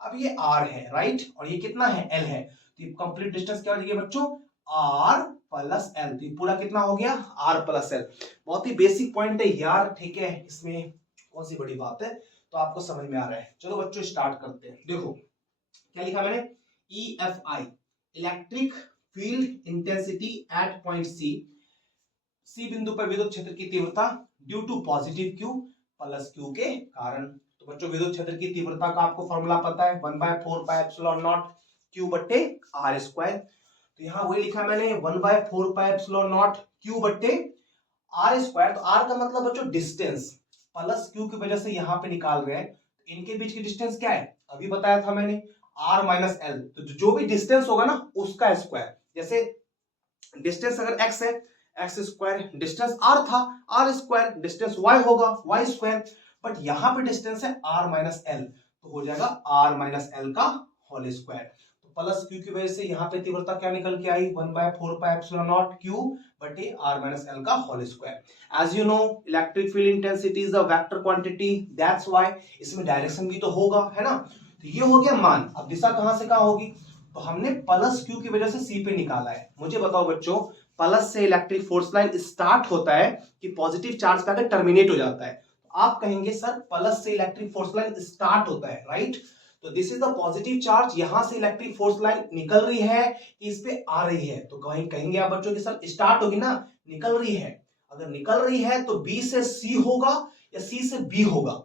अब ये r है, राइट, और ये कितना है l है, तो ये कंप्लीट डिस्टेंस क्या हो जाएगी बच्चों r प्लस l, तो ये पूरा कितना हो गया r प्लस l। बहुत ही बेसिक पॉइंट है यार, ठीक है, इसमें कौन सी बड़ी बात है, तो आपको समझ में आ रहा है। चलो बच्चों स्टार्ट करते हैं। देखो क्या लिखा मैंने, EFI electric field intensity at point C बिंदु पर विद्युत क्षेत्र की तीव्रता due to positive Q plus Q के कारण। तो बच्चों विद्युत क्षेत्र की तीव्रता का आपको फॉर्मूला पता है 1/4πε0 Q बट्टे R स्क्वायर। तो यहाँ वही लिखा मैंने 1/4πε0 Q बट्टे R स्क्वायर। तो R का मतलब बच्चों डिस्टेंस, प्लस Q की वजह से यहाँ पे निकाल रहे हैं, इनके बीच की डिस्टेंस क्या है अभी बताया था मैंने r माइनस एल, तो जो भी डिस्टेंस होगा ना उसका स्क्वायर। जैसे डिस्टेंस अगर x है x स्क्वायर, डिस्टेंस r था r स्क्वायर, डिस्टेंस y होगा y स्क्वायर, बट यहां पे डिस्टेंस है r माइनस एल तो हो जाएगा r माइनस एल का होल स्क्वायर। तो प्लस q की वजह से यहाँ पे तीव्रता क्या निकल के आई 1/4πε0 q बटे r माइनस एल का whole square. As you know electric field intensity is a vector quantity, that's why इसमें डायरेक्शन भी तो होगा, है ना। तो ये हो गया मान। अब दिशा कहां से कहां होगी, तो हमने प्लस क्यू की वजह से सी पे निकाला है। मुझे बताओ बच्चों प्लस से इलेक्ट्रिक फोर्स लाइन स्टार्ट होता है कि पॉजिटिव चार्ज पे आकर टर्मिनेट हो जाता है, तो आप कहेंगे सर प्लस से इलेक्ट्रिक फोर्स लाइन स्टार्ट होता है, राइट। तो this is the positive charge, यहां से इलेक्ट्रिक फोर्स लाइन निकल रही है कि इस पे आ रही है, तो कहेंगे आप बच्चों की सर स्टार्ट होगी ना, निकल रही है। अगर निकल रही है तो बी से सी होगा या सी से बी होगा।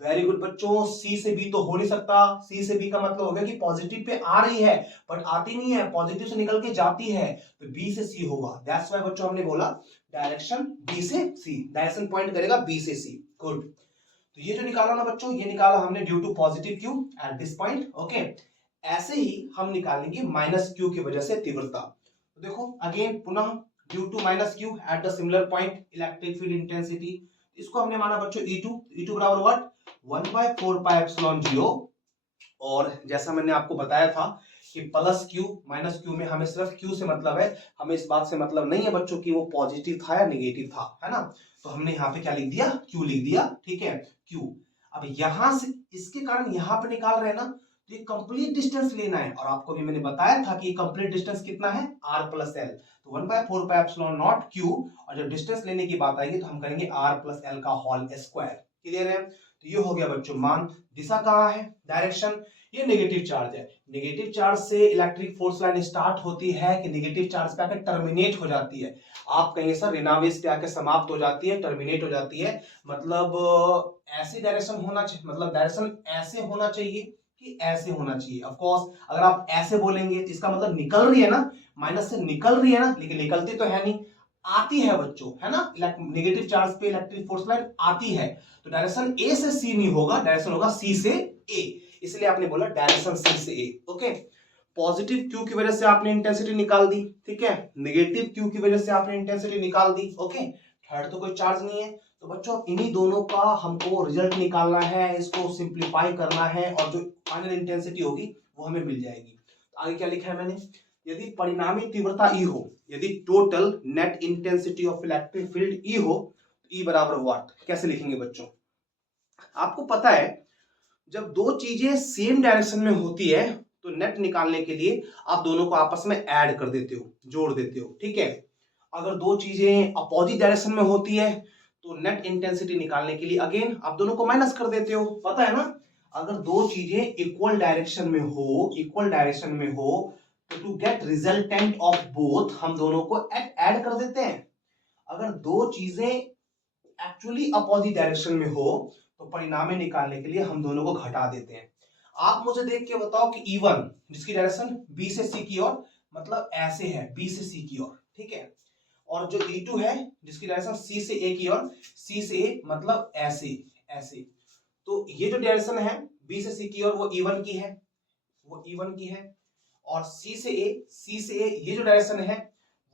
वेरी गुड बच्चों, सी से बी तो हो नहीं सकता, सी से बी का मतलब हो गया कि पॉजिटिव पे आ रही है बट आती नहीं है, पॉजिटिव से निकल के जाती है, तो बी से सी होगा। दैट्स व्हाई बच्चों हमने बोला डायरेक्शन बी से सी, डायरेक्शन पॉइंट करेगा बी से सी। गुड। तो ये जो निकाला ना बच्चों, ये निकाला हमने due to positive Q at this point, okay. ऐसे ही हम निकालेंगे माइनस क्यू की वजह से तीव्रता। तो देखो अगेन पुनः due to minus Q at the similar point electric field intensity, इसको हमने माना बच्चों E2 बराबर व्हाट 1/4πε0। और जैसा मैंने आपको बताया था कि प्लस क्यू माइनस क्यू में हमें सिर्फ क्यू से मतलब है, हमें इस बात से मतलब नहीं है बच्चों कि वो पॉजिटिव था या नेगेटिव था, है ना। तो हमने यहाँ पे क्या लिख दिया, Q लिख दिया, ठीक है, Q। अब यहां से इसके कारण यहां पे निकाल रहे हैं ना, तो ये कंप्लीट डिस्टेंस लेना है, और आपको भी मैंने बताया था कि कंप्लीट डिस्टेंस कितना है, r प्लस एल, तो 1/4πε0 Q, और जब डिस्टेंस लेने की बात आएगी तो हम करेंगे r प्लस एल का होल स्क्वायर। क्लियर है? तो ये हो गया बच्चों मान। दिशा कहाँ है, डायरेक्शन, ये नेगेटिव चार्ज है, नेगेटिव चार्ज से इलेक्ट्रिक फोर्स लाइन स्टार्ट होती है कि नेगेटिव चार्ज पे आकर टर्मिनेट हो जाती है। आप कहेंगे सर ऋणावेश पे आकर समाप्त हो जाती है, टर्मिनेट हो जाती है, मतलब ऐसी डायरेक्शन होना चाहिए, मतलब डायरेक्शन ऐसे होना चाहिए कि ऐसे होना चाहिए। ऑफ कोर्स अगर आप ऐसे बोलेंगे तो इसका मतलब निकल रही है ना, माइनस से निकल रही है ना, लेकिन निकलती तो है नहीं, आती है बच्चों, है ना, नेगेटिव चार्ज पे इलेक्ट्रिक फोर्स लाइन आती है, तो डायरेक्शन ए से सी नहीं होगा, डायरेक्शन होगा सी से ए, इसलिए आपने बोला डायरेक्शन सी से ए। ओके, पॉजिटिव क्यू की वजह से आपने इंटेंसिटी निकाल दी, ठीक है, नेगेटिव क्यू की वजह से आपने इंटेंसिटी निकाल दी। ओके, थर्ड तो कोई चार्ज नहीं है, तो बच्चों इन्हीं दोनों का हमको रिजल्ट निकालना है, इसको सिंप्लीफाई करना है, और जो फाइनल इंटेंसिटी होगी वो हमें मिल जाएगी। तो आगे क्या लिखा है मैंने, यदि परिणामी तीव्रता E हो, यदि total net intensity of electric field E हो, E बराबर व्हाट, कैसे लिखेंगे बच्चों, आपको पता है जब दो चीजें सेम डायरेक्शन में होती है तो नेट निकालने के लिए आप दोनों को आपस में ऐड कर देते हो, जोड़ देते हो, ठीक है। अगर दो चीजें अपोजिट डायरेक्शन में होती है तो नेट इंटेंसिटी निकालने के लिए अगेन आप दोनों को माइनस कर देते हो, पता है ना। अगर दो चीजें इक्वल डायरेक्शन में हो, इक्वल डायरेक्शन में हो, तो to get resultant of both हम दोनों को ऐड कर देते हैं। अगर दो चीजें एक्चुअली अपोजिट डायरेक्शन में हो तो परिणामी निकालने के लिए हम दोनों को घटा देते हैं। आप मुझे देख के बताओ कि E1 जिसकी डायरेक्शन B से C की ओर, मतलब ऐसे है, B से C की ओर, ठीक है, और जो E2 है जिसकी डायरेक्शन C से A की ओर, C से A मतलब ऐसे ऐसे, तो ये जो डायरेक्शन है B से C की ओर वो E1 की है, वो E1 की है, और C से A ये जो डायरेक्शन है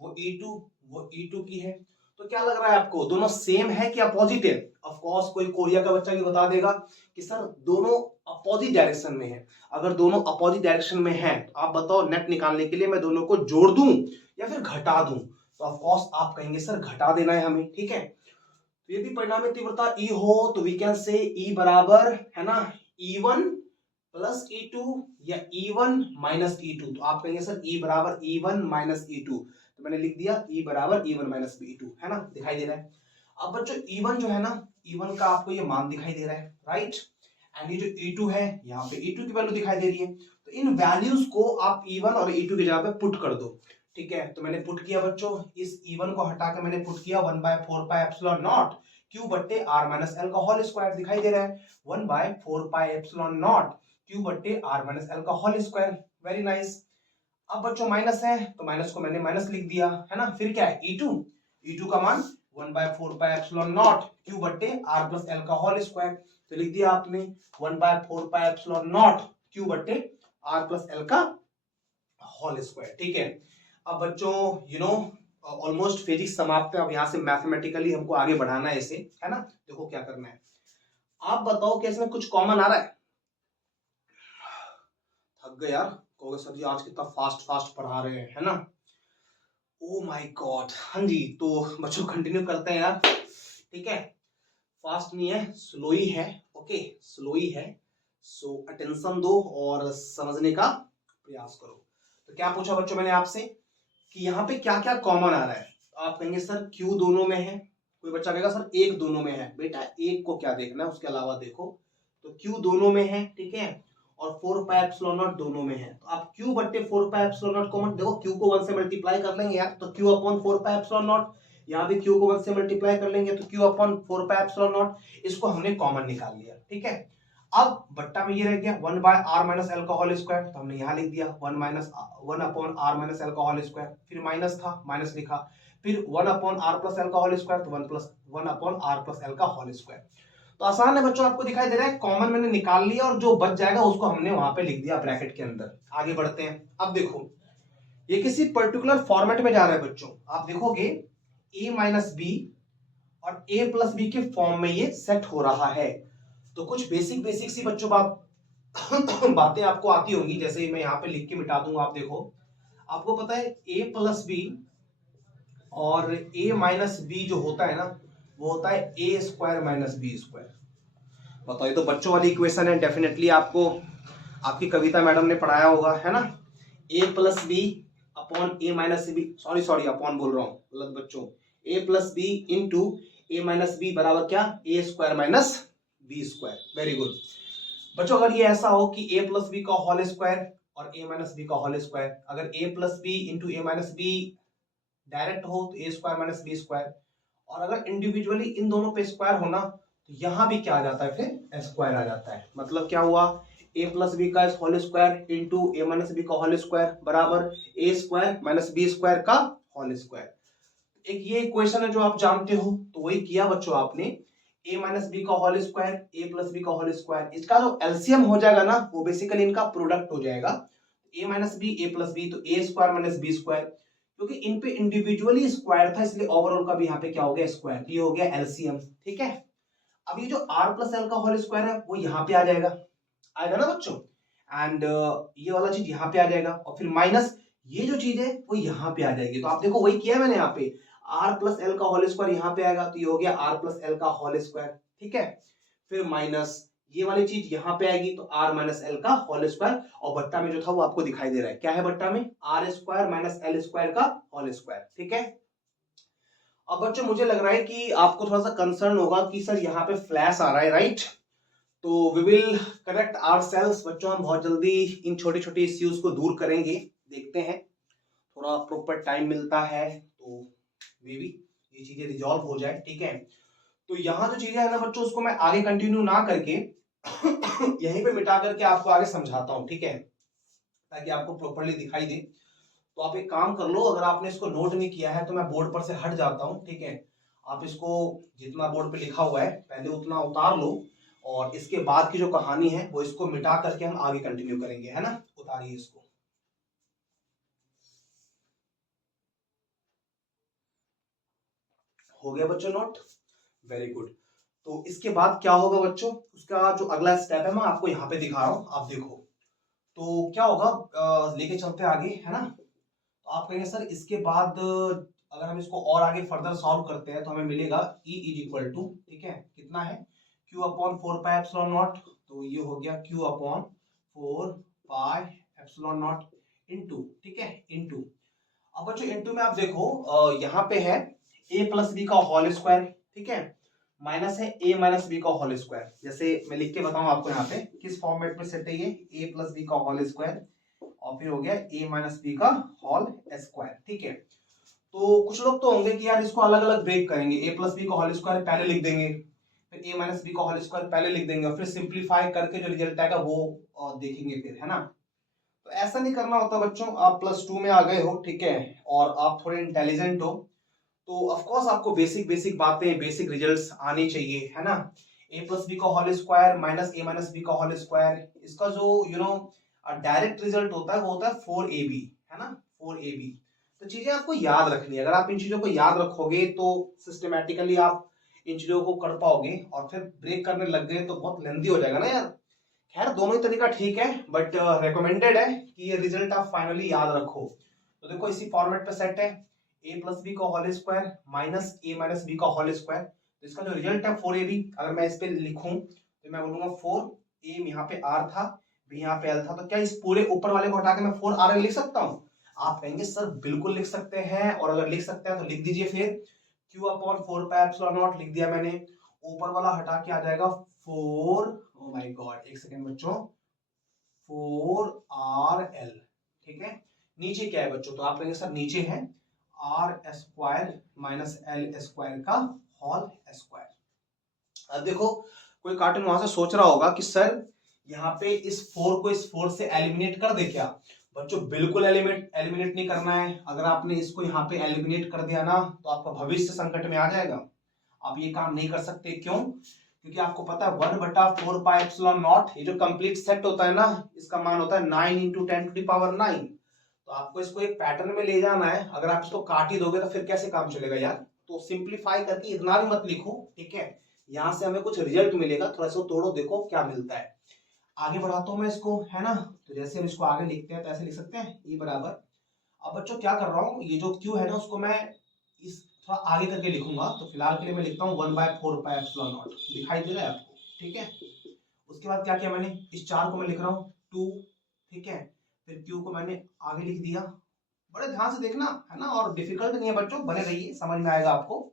वो E2 की है। तो क्या लग रहा है आपको, दोनों सेम है कि अपोजिट है? ऑफ कोर्स कोई कोरिया का बच्चा भी बता देगा कि सर दोनों अपोजिट डायरेक्शन में है। अगर दोनों अपोजिट डायरेक्शन में है तो आप बताओ नेट निकालने के लिए मैं दोनों को जोड़ दूं या फिर घटा दूं? तो ऑफ कोर्स आप कहेंगे सर घटा देना है हमें, ठीक है। तो यदि परिणामी तीव्रता E हो तो वी कैन से E बराबर है ना E1 प्लस E2 या E1 माइनस E2। तो आप कहेंगे सर E बराबर E1 माइनस E2, तो मैंने लिख दिया E बराबर E1 माइनस E2, है ना, दिखाई दे रहा है। अब बच्चों E1 जो है ना, E1 का आपको ये मान दिखाई दे रहा है, राइट, एंड ये जो E2 है यहाँ पे E2 की वैल्यू दिखाई दे रही है। तो इन वैल्यूज को आप E1 और E2 की जगह पे पुट कर दो, ठीक है। तो मैंने पुट किया बच्चों, इस E1 को हटा के मैंने पुट किया 1/4πε0 Q बट्टे R माइनस एल का होल स्क्वायर, दिखाई दे रहा है 1/4πε0 Q बट्टे R माइनस एल का होल स्क्वायर, वेरी नाइस। अब बच्चों माइनस है तो माइनस को मैंने माइनस लिख दिया, है ना, फिर क्या है E2 का मान 1/4πε0 Q बट्टे R प्लस एल का होल स्क्वायर, तो लिख दिया आपने 1/4πε0 Q बट्टे R प्लस एल का होल स्क्वायर, ठीक है। अब बच्चों ऑलमोस्ट फिजिक्स समाप्त है, अब यहाँ से मैथमेटिकली हमको आगे बढ़ाना है इसे, है ना। देखो क्या करना है, आप बताओ कि इसमें कुछ कॉमन आ रहा है? थक गए यार, कहोगे सर जी आज कितना फास्ट फास्ट पढ़ा रहे हैं, है ना। ओ माय गॉड, हाँ जी, तो बच्चों कंटिन्यू करते हैं यार, ठीक है। फास्ट नहीं है, स्लो ही है, ओके, स्लो ही है, सो अटेंशन दो और समझने का प्रयास करो। तो क्या पूछा बच्चों मैंने आपसे कि यहाँ पे क्या क्या कॉमन आ रहा है? आप कहेंगे सर Q दोनों में है, कोई बच्चा कहेगा सर एक दोनों में है, बेटा एक को क्या देखना है उसके अलावा देखो, तो Q दोनों में है, ठीक है, और 4πε0 दोनों में है, तो आप Q बट्टे 4πε0 को मत देखो, Q को 1 से मल्टीप्लाई कर लेंगे यार, तो Q अपॉन 4πε0, यहाँ भी Q को 1 से मल्टीप्लाई कर लेंगे तो Q अपॉन 4πε0, इसको हमने कॉमन निकाल लिया, ठीक है। अब बट्टा में ये रह गया 1/r माइनस एल का होल स्क्वायर, तो हमने यहाँ लिख दिया 1 अपॉन r माइनस एल का होल स्क्वायर, फिर माइनस था माइनस लिखा, फिर 1 अपॉन r प्लस एल का होल स्क्वायर, तो 1 अपॉन r प्लस एल का होल स्क्वायर। तो आसान है बच्चों, आपको दिखाई दे रहा है, कॉमन मैंने निकाल लिया और जो बच जाएगा उसको हमने वहां पे लिख दिया ब्रैकेट के अंदर। आगे बढ़ते हैं, अब देखो ये किसी पर्टिकुलर फॉर्मेट में जा रहा है बच्चों, आप देखोगे a माइनस बी और a प्लस बी के फॉर्म में ये सेट हो रहा है। तो कुछ बेसिक सी बच्चों बातें आपको आती होंगी, जैसे मैं यहाँ पे लिख के मिटा दूंगा, आप देखो, आपको पता है a प्लस बी और a माइनस बी जो होता है ना, वो होता है ए स्क्वायर माइनस बी स्क्वायर। बताओ, ये तो बच्चों वाली इक्वेशन है, डेफिनेटली आपको आपकी कविता मैडम ने पढ़ाया होगा, है ना। A plus B upon A minus B, sorry upon बोल रहा हूँ, गलत बच्चों। A plus B into A minus B बराबर क्या, A square minus B square. Very good बच्चों। अगर ये ऐसा हो कि ए प्लस बी का होल स्क्वायर और ए माइनस बी का होल स्क्वायर, अगर A plus B into A minus B direct हो तो A square minus B square, और अगर इंडिविजुअली इन दोनों पे स्क्वायर होना तो यहां भी क्या आ जाता है, फिर स्क्वायर आ जाता है। मतलब क्या हुआ, ए प्लस बी का whole square into A minus B का होल स्क्वायर बराबर ए स्क्वायर माइनस बी स्क्वायर का होल स्क्वायर। एक ये इक्वेशन है जो आप जानते हो, तो वही किया बच्चों आपने। ए माइनस बी का होल स्क्वायर ए प्लस बी का होल स्क्वायर, इसका जो एलसीएम हो जाएगा ना वो बेसिकली इनका प्रोडक्ट हो जाएगा। ए माइनस बी ए प्लस बी, तो A square minus B square, क्योंकि इन पे इंडिविजुअली स्क्वायर था इसलिए ओवरऑल का भी यहाँ पे क्या हो गया, स्क्वायर। ये हो गया एलसीएम, ठीक है। अब ये जो आर प्लस एल का होल स्क्वायर है वो यहाँ पे आ जाएगा, आएगा ना बच्चों। एंड ये वाला चीज यहाँ पे आ जाएगा, और फिर माइनस ये जो चीज है वो यहाँ पे आ जाएगी। तो आप देखो वही किया मैंने यहाँ पे, आर प्लस एल का होल स्क्वायर यहाँ पे आएगा, तो ये हो गया आर प्लस एल का होल स्क्वायर, ठीक है। फिर माइनस ये वाली चीज यहाँ पे आएगी, तो आर माइनस एल का होल स्क्वायर, और बट्टा में जो था वो आपको दिखाई दे रहा है, क्या है बट्टा में, R square minus L square का होल स्क्वायर, ठीक है। अब बच्चों मुझे लग रहा है कि आपको थोड़ा सा कंसर्न होगा कि सर यहाँ पे फ्लैश आ रहा है, राइट। तो वी विल करेक्ट आवरसेल्व्स बच्चों, हम बहुत जल्दी इन छोटे छोटे इश्यूज को दूर करेंगे। देखते हैं, थोड़ा प्रॉपर टाइम मिलता है तो मे बी ये चीजें रिजॉल्व हो जाए, ठीक है। तो यहाँ जो चीजें है ना बच्चों, उसको मैं आगे कंटिन्यू ना करके यहीं पे मिटा करके आपको आगे समझाता हूँ, ठीक है, ताकि आपको प्रॉपरली दिखाई दे। तो आप एक काम कर लो, अगर आपने इसको नोट नहीं किया है तो मैं बोर्ड पर से हट जाता हूँ, ठीक है। आप इसको जितना बोर्ड पे लिखा हुआ है पहले उतना उतार लो, और इसके बाद की जो कहानी है वो इसको मिटा करके हम आगे कंटिन्यू करेंगे, है ना। उतारिए इसको। हो गया बच्चों नोट, वेरी गुड। तो इसके बाद क्या होगा बच्चों, उसका जो अगला स्टेप है मैं आपको यहाँ पे दिखा रहा हूँ, आप देखो। तो क्या होगा, लेके चलते आगे, है ना। तो आप कहेंगे सर इसके बाद अगर हम इसको और आगे फर्दर सॉल्व करते हैं तो हमें मिलेगा E इज इक्वल टू, ठीक है, कितना है, Q upon 4 pi epsilon not. तो ये हो गया Q upon 4 pi epsilon not into, ठीक है, इनटू। अब बच्चों इनटू में आप देखो यहाँ पे है a प्लस बी का होल स्क्वायर, ठीक है, माइनस है a माइनस बी का होल स्क्वायर। जैसे मैं लिख के बताऊं आपको यहाँ पे किस फॉर्मेट में सेट है ये, a प्लस बी का होल स्क्वायर और फिर हो गया a माइनस बी का होल स्क्वायर, ठीक है। तो कुछ लोग तो होंगे कि यार इसको अलग अलग ब्रेक करेंगे, a प्लस बी का होल स्क्वायर पहले लिख देंगे, फिर a माइनस बी का होल स्क्वायर पहले लिख देंगे, और फिर सिंप्लीफाई करके जो रिजल्ट आएगा वो देखेंगे फिर, है ना। तो ऐसा नहीं करना होता बच्चों, आप +2 में आ गए हो, ठीक है, और आप थोड़े इंटेलिजेंट हो, तो ऑफ कोर्स आपको बेसिक बेसिक बातें, बेसिक रिजल्ट्स आने चाहिए, है ना। a प्लस बी का whole square minus a minus B का होल स्क्वायर, इसका जो डायरेक्ट रिजल्ट होता है वो होता है 4ab, है ना, 4ab। तो चीजें आपको याद रखनी है, अगर आप इन चीजों को याद रखोगे तो सिस्टमेटिकली आप इन चीजों को कर पाओगे, और फिर ब्रेक करने लग गए तो बहुत लेंदी हो जाएगा ना यार। खैर दोनों ही तरीका ठीक है, बट रिकमेंडेड है कि ये रिजल्ट आप फाइनली याद रखो। तो देखो इसी फॉर्मेट पे सेट है, a प्लस बी का whole square minus a minus B का होल स्क्वायर। तो इसका जो रिजल्ट है 4ab, अगर मैं इस पे लिखूं तो मैं बोलूंगा 4a, यहाँ पे r था, b यहाँ पे l था, तो क्या इस पूरे ऊपर वाले को हटा के मैं 4r लिख सकता हूँ। आप कहेंगे सर बिल्कुल लिख सकते हैं, और अगर लिख सकते हैं तो लिख दीजिए फिर, q upon 4 pi epsilon not लिख दिया मैंने, ऊपर वाला हटा के आ जाएगा 4, ओ माय गॉड एक सेकेंड बच्चों, 4rl, ठीक है। नीचे क्या है बच्चों, तो आप कहेंगे सर नीचे है r square minus l square का होल स्क्वायर। अब देखो कोई कार्टून वहां से सोच रहा होगा कि सर यहाँ पे इस 4 को इस 4 से एलिमिनेट कर दे क्या। बच्चों बिल्कुल एलिमिनेट नहीं करना है, अगर आपने इसको यहाँ पे एलिमिनेट कर दिया ना तो आपका भविष्य संकट में आ जाएगा। आप ये काम नहीं कर सकते, क्यों, क्योंकि आपको पता है 1/4 पाई एप्सिलॉन नॉट, ये जो कंप्लीट सेट होता है ना इसका मान होता है 9 × 10⁹। तो आपको इसको एक पैटर्न में ले जाना है, अगर आप इसको काट ही दोगे तो फिर कैसे काम चलेगा यार। तो सिंप्लीफाई करके इतना भी मत लिखो, ठीक है, यहां से हमें कुछ रिजल्ट मिलेगा, थोड़ा सा तोड़ो देखो क्या मिलता है। आगे बढ़ाता हूं मैं इसको, है ना। तो जैसे हम इसको आगे लिखते हैं तो ऐसे लिख सकते हैं, ये बराबर, अब बच्चों क्या कर रहा हूं, ये जो क्यू है ना उसको मैं इस थोड़ा आगे करके लिखूंगा, तो फिलहाल के लिए मैं लिखता हूँ 1/4πε0। दिखाई दे रहा है आपको, ठीक है। उसके बाद क्या किया मैंने, इस 4 को मैं लिख रहा हूँ 2, ठीक है। फिर Q को मैंने आगे लिख दिया, बड़े ध्यान से देखना है ना, और डिफिकल्ट नहीं है बच्चों, बने रहिए, समझ में आएगा आपको।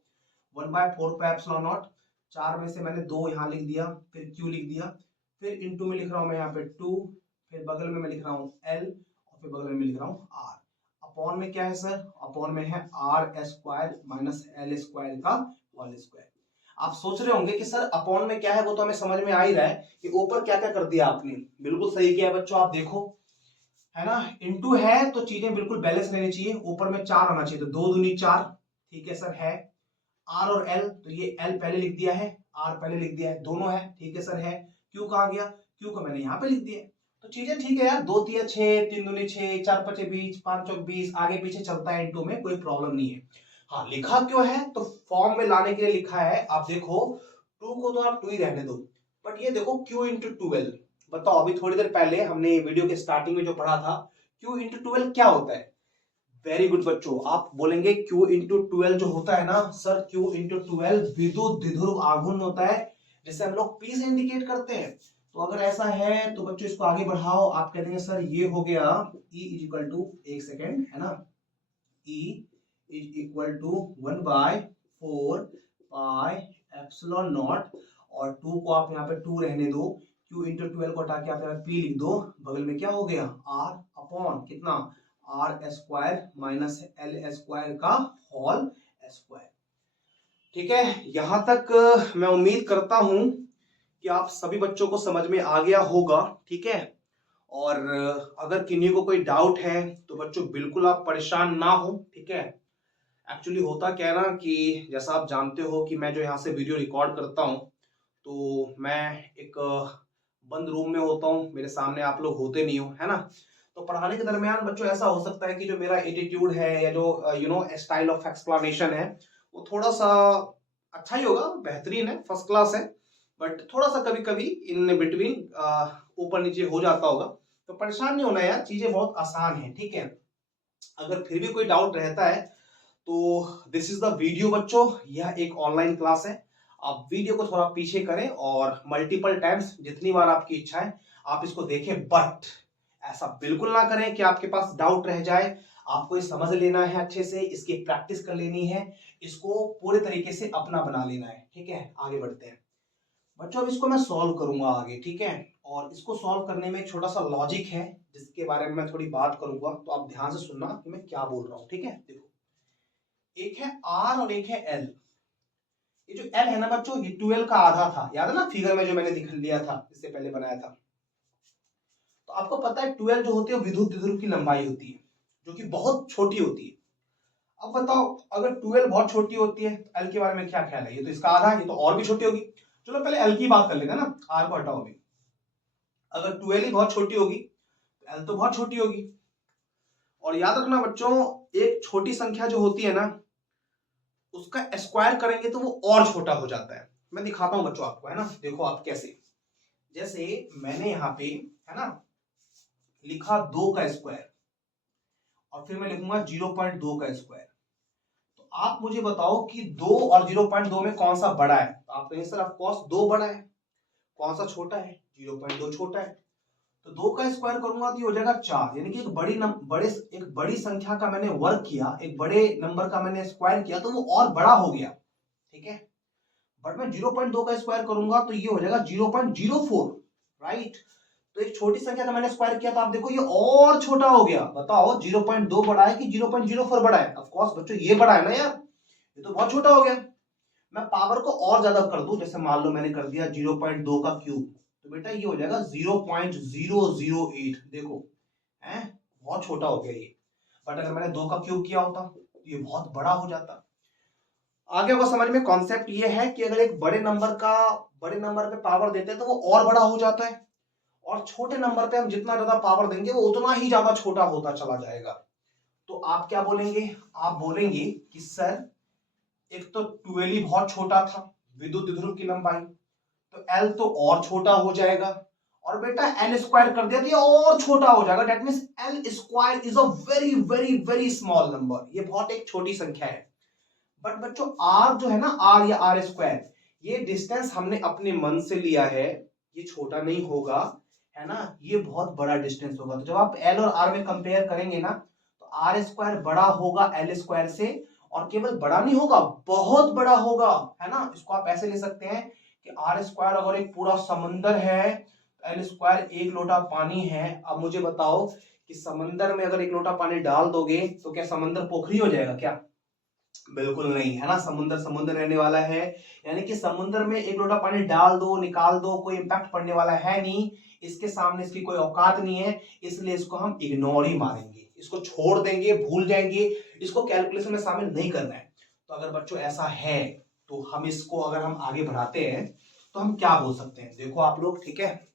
1/4πε0, 4 में से मैंने 2 यहाँ लिख दिया, फिर Q लिख दिया, फिर इंटू में लिख रहा हूँ मैं यहाँ पे 2, फिर बगल में मैं लिख रहा हूँ L, और फिर बगल में लिख रहा हूँ R। अपॉन में क्या है सर, अपॉन में है R² माइनस L² का होल स्क्वायर। आप सोच रहे होंगे कि सर अपॉन में क्या है, वो तो हमें समझ में आ ही रहा है कि ऊपर क्या क्या कर दिया आपने। बिल्कुल सही किया बच्चों, आप देखो है ना, इंटू है तो चीजें बिल्कुल बैलेंस रहनी चाहिए, ऊपर में 4 आना चाहिए, तो 2 दूनी 4, ठीक है सर है। R और L, तो ये L पहले लिख दिया है, R पहले लिख दिया है, दोनों है, ठीक है सर है। Q कहाँ गया, Q को मैंने यहाँ पे लिख दिया। तो चीजें ठीक है यार, 2 3 6, 3 दूनी 6, 4 5 20, 5 चौक 20, आगे पीछे चलता है इंटू में, कोई प्रॉब्लम नहीं है। हाँ लिखा क्यों है, तो फॉर्म में लाने के लिए लिखा है। आप देखो 2 को तो आप 2 ही रहने दो, बट ये देखो Q इंटू 12। बताओ, अभी थोड़ी देर पहले हमने वीडियो के स्टार्टिंग में जो पढ़ा था, Q इंटू 12 क्या होता है। वेरी गुड बच्चों, आप बोलेंगे Q इंटू 12 जो होता है ना सर, Q इंटू 12 विद्युत द्विध्रुव आघूर्ण होता है, जिसे हम लोग P से इंडिकेट करते हैं। तो अगर ऐसा है तो बच्चों इसको आगे बढ़ाओ, आप कह देंगे सर ये हो गया E इज इक्वल टू, एक सेकेंड है ना, E इज इक्वल टू 1/4πε0, और 2 को आप यहाँ पे 2 रहने दो, Q इंटू 12 को हटा के आप यहाँ पे P लिख दो, बगल में क्या हो गया R अपॉन कितना, R² माइनस L² का होल स्क्वायर। ठीक है, यहां तक मैं उम्मीद करता हूं कि आप सभी बच्चों को समझ में आ गया होगा, ठीक है। और अगर किन्हीं को कोई डाउट है तो बच्चों बिल्कुल आप परेशान ना हो, ठीक है। एक्चुअली होता क्या है ना कि जैसा आप जानते हो कि मैं जो यहाँ से वीडियो रिकॉर्ड करता हूँ, तो मैं एक बंद रूम में होता हूँ, मेरे सामने आप लोग होते नहीं हो, है ना। तो पढ़ाने के दरमियान बच्चों ऐसा हो सकता है कि जो मेरा एटीट्यूड है या जो स्टाइल ऑफ एक्सप्लेनेशन है, वो थोड़ा सा अच्छा ही होगा, बेहतरीन है, फर्स्ट क्लास है, बट थोड़ा सा कभी कभी इन बिटवीन ऊपर नीचे हो जाता होगा। तो परेशान नहीं होना यार, चीजें बहुत आसान है, ठीक है। अगर फिर भी कोई डाउट रहता है तो दिस इज द वीडियो बच्चों, यह एक ऑनलाइन क्लास है। आप वीडियो को थोड़ा पीछे करें और मल्टीपल टाइम्स, जितनी बार आपकी इच्छा है आप इसको देखें, बट ऐसा बिल्कुल ना करें कि आपके पास डाउट रह जाए। आपको ये समझ लेना है अच्छे से, इसकी प्रैक्टिस कर लेनी है, इसको पूरे तरीके से अपना बना लेना है, ठीक है। आगे बढ़ते हैं बच्चों, अब इसको मैं सॉल्व करूंगा आगे, ठीक है। और इसको सॉल्व करने में एक छोटा सा लॉजिक है जिसके बारे में मैं थोड़ी बात करूंगा, तो आप ध्यान से सुनना कि मैं क्या बोल रहा हूं, ठीक है। देखो, एक है R और एक है L। ये जो L है ना बच्चों, ये 12 का आधा था, याद है ना फिगर में जो मैंने दिखा लिया था, इससे पहले बनाया था। तो आपको पता है 12 जो होती है विद्युत द्विध्रुव की लंबाई होती है, जो कि बहुत छोटी होती है। अब बताओ, अगर 12 बहुत छोटी होती है तो L के बारे में क्या ख्याल है, ये तो इसका आधा है, ये तो और भी छोटी होगी। चलो पहले L की बात कर लेते हैं ना, R को हटाओ अभी। अगर 12 ही बहुत छोटी होगी तो L तो बहुत छोटी होगी। और याद रखना बच्चों, एक छोटी संख्या जो होती है ना, उसका स्क्वायर करेंगे तो वो और छोटा हो जाता है। मैं दिखाता हूं बच्चों आपको, है ना, देखो आप कैसे। जैसे मैंने यहाँ पे है ना लिखा 2 का स्क्वायर, और फिर मैं लिखूंगा 0.2 का स्क्वायर। तो आप मुझे बताओ कि 2 और 0.2 में कौन सा बड़ा है। तो आप कहेंगे सर ऑफ कोर्स 2 बड़ा है। कौन सा छोटा है, 0.2 छोटा है। तो 2 का स्क्वायर करूंगा तो ये हो जाएगा 4, यानी कि एक बड़ी संख्या का मैंने वर्ग किया, एक बड़े नंबर का मैंने स्क्वायर किया, तो वो और बड़ा हो गया, ठीक है। बट मैं 0.2 का स्क्वायर करूंगा तो ये हो जाएगा 0.04, राइट। तो एक छोटी संख्या का मैंने स्क्वायर किया तो आप देखो ये और छोटा हो गया। बताओ 0.2 बड़ा है कि 0.04 बड़ा है। ऑफ कोर्स बच्चों ये बड़ा है ना यार, ये तो बहुत छोटा हो गया। मैं पावर को और ज्यादा कर दूं, जैसे मान लो मैंने कर दिया 0.2 का क्यूब, तो बेटा ये हो जाएगा 0.008। देखो है, बहुत छोटा हो गया ये। बट अगर मैंने 2 का क्यूब किया होता तो ये बहुत बड़ा हो जाता। आगे को समझ में कॉन्सेप्ट ये है कि अगर एक बड़े नंबर पे पावर देते हैं तो वो और बड़ा हो जाता है, और छोटे नंबर पे हम जितना ज्यादा पावर देंगे वो उतना ही ज्यादा छोटा होता चला जाएगा। तो आप क्या बोलेंगे, आप बोलेंगे कि सर एक तो 12 ही बहुत छोटा था विद्युत द्विध्रुव की लंबाई, तो L तो और छोटा हो जाएगा, और बेटा L स्क्वायर कर दिया तो ये और छोटा हो जाएगा। That means L square is a very very very small number, ये बहुत एक छोटी संख्या है। बट बच्चों आर जो है ना, आर या आर स्क्वायर, ये डिस्टेंस हमने अपने मन से लिया है, ये छोटा नहीं होगा, है ना, ये बहुत बड़ा डिस्टेंस होगा। तो जब आप एल और आर में कंपेयर करेंगे ना, तो आर स्क्वायर बड़ा होगा एल स्क्वायर से, और केवल बड़ा नहीं होगा, बहुत बड़ा होगा, है ना। इसको आप ऐसे ले सकते हैं कि आर स्क्वायर अगर एक पूरा समंदर है, एल स्क्वायर एक लोटा पानी है। अब मुझे बताओ कि समंदर में अगर एक लोटा पानी डाल दोगे तो क्या समंदर पोखरी हो जाएगा क्या? बिल्कुल नहीं, है ना। समुद्र समुद्र रहने वाला है, यानी कि समुद्र में एक लोटा पानी डाल दो निकाल दो, कोई इंपैक्ट पड़ने वाला है नहीं, इसके सामने इसकी कोई औकात नहीं है, इसलिए इसको हम इग्नोर ही मारेंगे, इसको छोड़ देंगे, भूल जाएंगे, इसको कैलकुलेशन में शामिल नहीं करना है। तो अगर बच्चों ऐसा है तो हम इसको अगर हम आगे बढ़ाते हैं तो हम क्या बोल सकते हैं, देखो आप लोग, ठीक है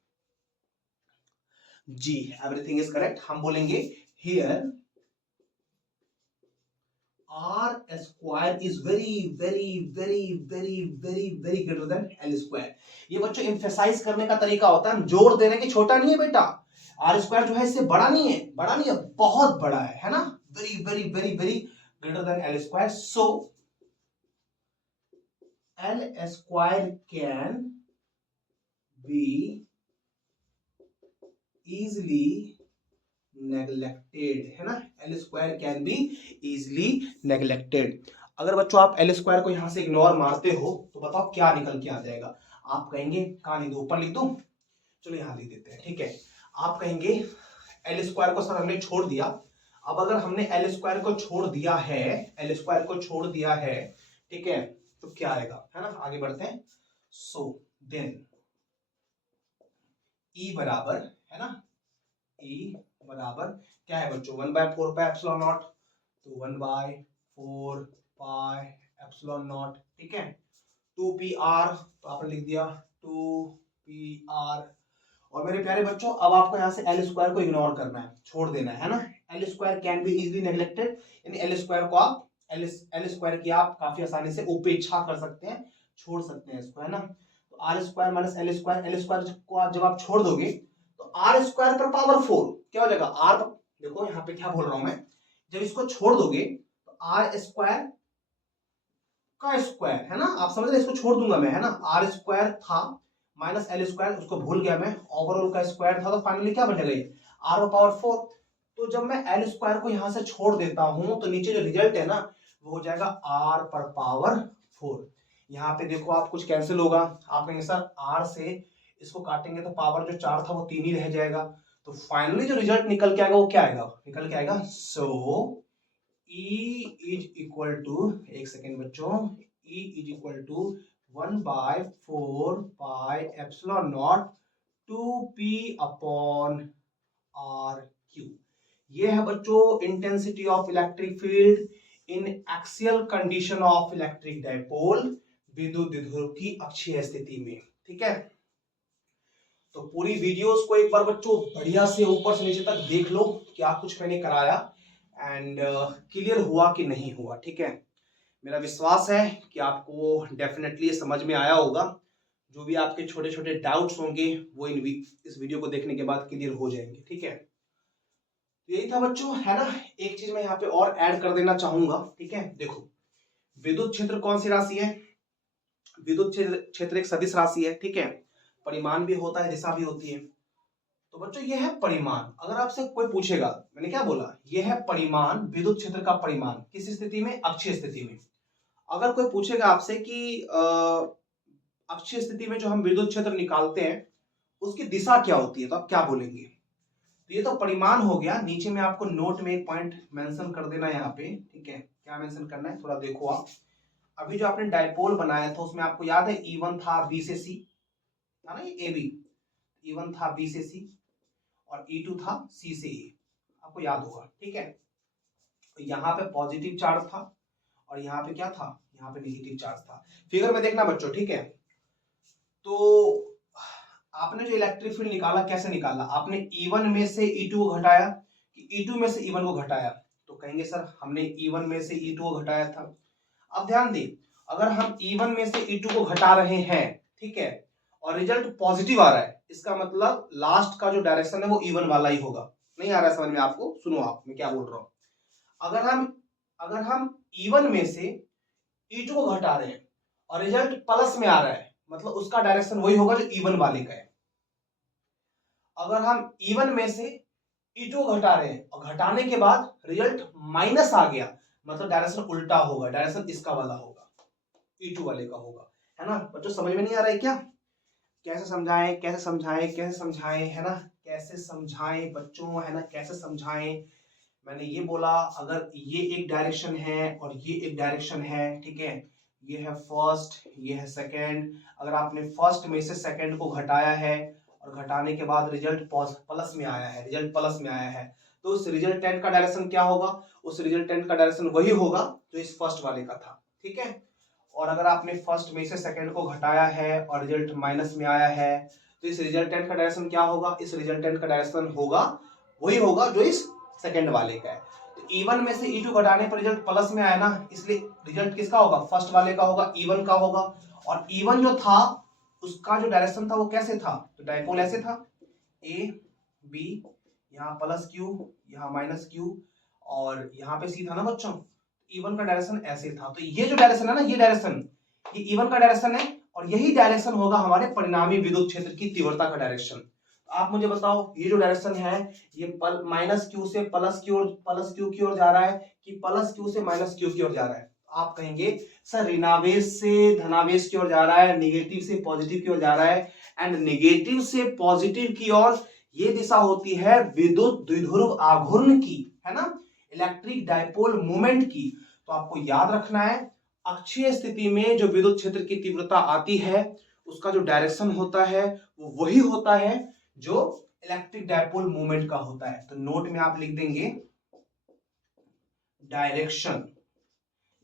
जी, एवरीथिंग इज करेक्ट। हम बोलेंगे here r square is very greater than l square। ये बच्चों एम्फेसाइज करने का तरीका होता है, हम जोर दे रहे हैं कि छोटा नहीं है बेटा, r स्क्वायर जो है इससे बड़ा नहीं है, बड़ा नहीं है, बहुत बड़ा है ना, very greater than l square. So l square can be easily neglected, है ना, L square can be easily neglected. अगर बच्चों आप एल स्क्वायर को यहां से इग्नोर मारते हो तो बताओ क्या निकल के आ जाएगा? आप कहेंगे, कहां लिख दो, ऊपर लिख दो, चलो यहां लिख देते हैं, ठीक है। आप कहेंगे एल स्क्वायर को सर हमने छोड़ दिया। अब अगर हमने एल स्क्वायर को छोड़ दिया है, एल स्क्वायर को छोड़ दिया है, ठीक है, तो क्या आएगा, है ना, आगे बढ़ते हैं। सो देन ई बराबर, है ना, ई बराबर क्या है बच्चों, 1/4 पाई एप्सिलॉन नॉट, तो 1/4 पाई एप्सिलॉन नॉट, ठीक है। 2pr तो आपने लिख दिया 2pr। और मेरे प्यारे बच्चों अब आपको यहाँ से एल स्क्वायर को इग्नोर करना है, छोड़ देना है ना। L square can be easily neglected, यानी एल स्क्वायर को आप एल स्क्वायर की आप काफी आसानी से उपेक्षा कर सकते हैं, छोड़ सकते हैं इसको, है ना। तो R square minus L square, L square को जब आप छोड़ दोगे तो आर स्क्वायर पर पावर 4 क्या हो जाएगा, आर, देखो यहाँ पे क्या बोल रहा हूं मैं, जब इसको छोड़ दोगे तो आर स्क्वायर का स्क्वायर, है ना, आप समझ रहे, इसको छोड़ दूंगा मैं, है ना, आर स्क्वायर था माइनस एल स्क्वायर, उसको भूल गया मैं, ओवरऑल का स्क्वायर था, तो फाइनली क्या बनेगा ये आर पावर 4। तो जब मैं एल स्क्वायर को यहां से छोड़ देता हूं तो नीचे जो रिजल्ट है ना वो हो जाएगा आर पर पावर 4। यहाँ पे देखो आप कुछ कैंसिल होगा, आप कहेंगे सर आर से इसको काटेंगे तो पावर जो 4 था वो 3 ही रह जाएगा, तो फाइनली जो रिजल्ट निकल के आएगा वो क्या आएगा, निकल के आएगा so E is equal to, एक सेकेंड बच्चों, E is equal to 1/4 pi epsilon naught 2p upon R Q. ये है बच्चों intensity of electric field in axial condition of electric dipole, विद्युत द्विध्रुव की अक्षीय स्थिति में, ठीक है। तो पूरी वीडियोस को एक बार बच्चों बढ़िया से ऊपर से नीचे तक देख लो, क्या कुछ मैंने कराया एंड क्लियर हुआ कि नहीं हुआ, ठीक है। मेरा विश्वास है कि आपको डेफिनेटली समझ में आया होगा, जो भी आपके छोटे छोटे डाउट्स होंगे वो इस वीडियो को देखने के बाद क्लियर हो जाएंगे, ठीक है। तो यही था बच्चों, है ना। एक चीज मैं यहाँ पे और ऐड कर देना चाहूंगा, ठीक है, देखो विद्युत क्षेत्र कौन सी राशि है, विद्युत क्षेत्र एक सदिश राशि है, ठीक है, परिमाण भी होता है, दिशा भी होती है। तो बच्चों ये है परिमाण, अगर आपसे कोई पूछेगा, मैंने क्या बोला, ये है परिमाण, विद्युत क्षेत्र का परिमाण, किस स्थिति में, अक्षीय स्थिति में। अगर कोई पूछेगा आपसे कि अक्षीय स्थिति में जो हम विद्युत क्षेत्र निकालते हैं उसकी दिशा क्या होती है, तो आप क्या बोलेंगे? तो ये तो परिमाण हो गया, नीचे में आपको नोट में एक पॉइंट मेंशन कर देना है यहाँ पे, ठीक है, क्या मेंशन करना है थोड़ा देखो आप। अभी जो आपने डायपोल बनाया था उसमें आपको याद है E1 था बी से सी, था ना, ये AB, E1 था बी से सी और E2 था सी से ए, आपको याद होगा, ठीक है। तो यहाँ पे पॉजिटिव चार्ज था और यहाँ पे क्या था, यहाँ पे नेगेटिव चार्ज था। फिगर में देखना बच्चों, ठीक है। तो आपने जो इलेक्ट्रिक फील्ड निकाला कैसे निकाला, आपने E1 में से E2 को घटाया कि E2 में से E1 को घटाया, तो कहेंगे सर हमने E1 में से E2 को घटाया था। अब ध्यान दें, अगर हम E1 में से E2 को घटा रहे हैं, ठीक है, और रिजल्ट पॉजिटिव आ रहा है, इसका मतलब लास्ट का जो डायरेक्शन है वो E1 वाला ही होगा। नहीं आ रहा है समझ में आपको, सुनो आप मैं क्या बोल रहा हूं। अगर हम E1 में से E2 को घटा रहे हैं और रिजल्ट प्लस में आ रहा है, मतलब उसका डायरेक्शन वही होगा जो E1 वाले का है। अगर हम E1 में से E2 को घटा रहे हैं और घटाने के बाद रिजल्ट माइनस आ गया, मतलब डायरेक्शन उल्टा होगा, डायरेक्शन इसका वाला होगा, E2 वाले का होगा, है ना। बच्चों समझ में नहीं आ रहा है क्या? कैसे समझाएं, कैसे समझाएं, कैसे समझाएं, है ना, कैसे समझाएं बच्चों, है ना, कैसे समझाएं। मैंने ये बोला अगर ये एक डायरेक्शन है और ये एक डायरेक्शन है, ठीक है, ये है फर्स्ट, ये है सेकंड। अगर आपने फर्स्ट में से सेकंड को घटाया है और घटाने के बाद रिजल्ट प्लस में आया है, रिजल्ट प्लस में आया है, तो उस रिजल्टेंट का डायरेक्शन क्या होगा? उस रिजल्टेंट का डायरेक्शन वही होगा जो इस फर्स्ट वाले का था, ठीक है। और अगर आपने फर्स्ट में से सेकंड को घटाया है और रिजल्ट माइनस में आया है, तो इस रिजल्टेंट का डायरेक्शन क्या होगा? इस रिजल्टेंट का डायरेक्शन होगा वही होगा जो इस सेकंड वाले का है। तो E1 में से E2 घटाने पर रिजल्ट प्लस में आया ना, इसलिए रिजल्ट किसका होगा? फर्स्ट वाले का होगा, E1 का होगा। और E1 जो था उसका जो डायरेक्शन था वो कैसे था? तो डायपोल ऐसे था, A B, यहाँ प्लस Q, यहाँ माइनस Q, और यहाँ पे C था ना बच्चों। E1 का डायरेक्शन ऐसे था। तो ये जो डायरेक्शन है ना, ये डायरेक्शन, ये E1 का डायरेक्शन है और यही डायरेक्शन होगा हमारे परिणामी विद्युत क्षेत्र की तीव्रता का डायरेक्शन। आप मुझे बताओ ये जो डायरेक्शन है ये माइनस क्यू से प्लस क्यू की ओर जा रहा है कि प्लस क्यू से माइनस क्यू की ओर जा रहा है? आप कहेंगे सर ऋणावेश से धनावेश की ओर जा रहा है, नेगेटिव से पॉजिटिव की ओर जा रहा है, एंड नेगेटिव से पॉजिटिव की ओर ये दिशा होती है विद्युत द्विध्रुव आघूर्ण की, है ना, इलेक्ट्रिक डायपोल मोमेंट की। तो आपको याद रखना है अक्षीय स्थिति में जो विद्युत क्षेत्र की तीव्रता आती है उसका जो डायरेक्शन होता है वो वही होता है जो इलेक्ट्रिक डायपोल मोमेंट का होता है। तो नोट में आप लिख देंगे डायरेक्शन,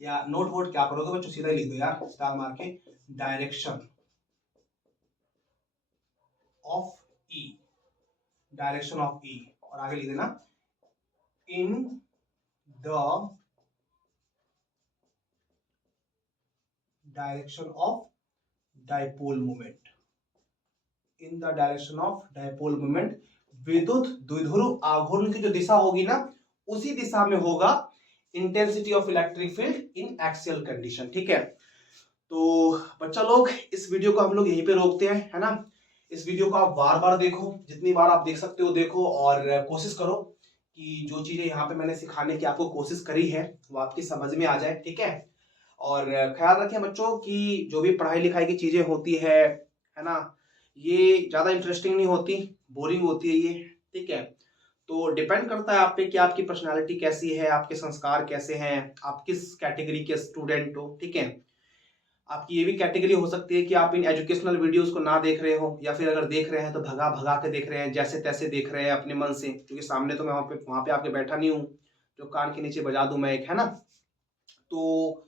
या नोट वोट क्या करोगे बच्चों, सीधा ही लिख दो यार स्टार मार के, direction of E, direction of E, और आगे लिख देना in the direction of dipole moment, in the direction of dipole moment, विद्युत द्विध्रुव आघूर्ण की जो दिशा होगी ना उसी दिशा में होगा intensity of electric field in axial condition, ठीक है। तो बच्चा लोग इस वीडियो को हम लोग यहीं पे रोकते हैं, है ना। इस वीडियो को आप बार बार देखो, जितनी बार आप देख सकते हो देखो, और कोशिश करो कि जो चीजें यहाँ पे मैंने सिखाने की आपको कोशिश करी है वो आपकी समझ में आ जाए, ठीक है। और ख्याल रखें बच्चों कि जो भी पढ़ाई लिखाई की चीजें होती है ना, ये ज्यादा इंटरेस्टिंग नहीं होती, बोरिंग होती है ये, ठीक है। तो डिपेंड करता है आप पे कि आपकी पर्सनालिटी कैसी है, आपके संस्कार कैसे हैं, आप किस कैटेगरी के स्टूडेंट हो, ठीक है। आपकी ये भी कैटेगरी हो सकती है कि आप इन एजुकेशनल वीडियोस को ना देख रहे हो, या फिर अगर देख रहे हैं तो भगा भगा के देख रहे हैं, जैसे तैसे देख रहे हैं अपने मन से, क्योंकि सामने तो मैं वहां पे आके बैठा नहीं हूँ जो कान के नीचे बजा दूं मैं एक, है ना। तो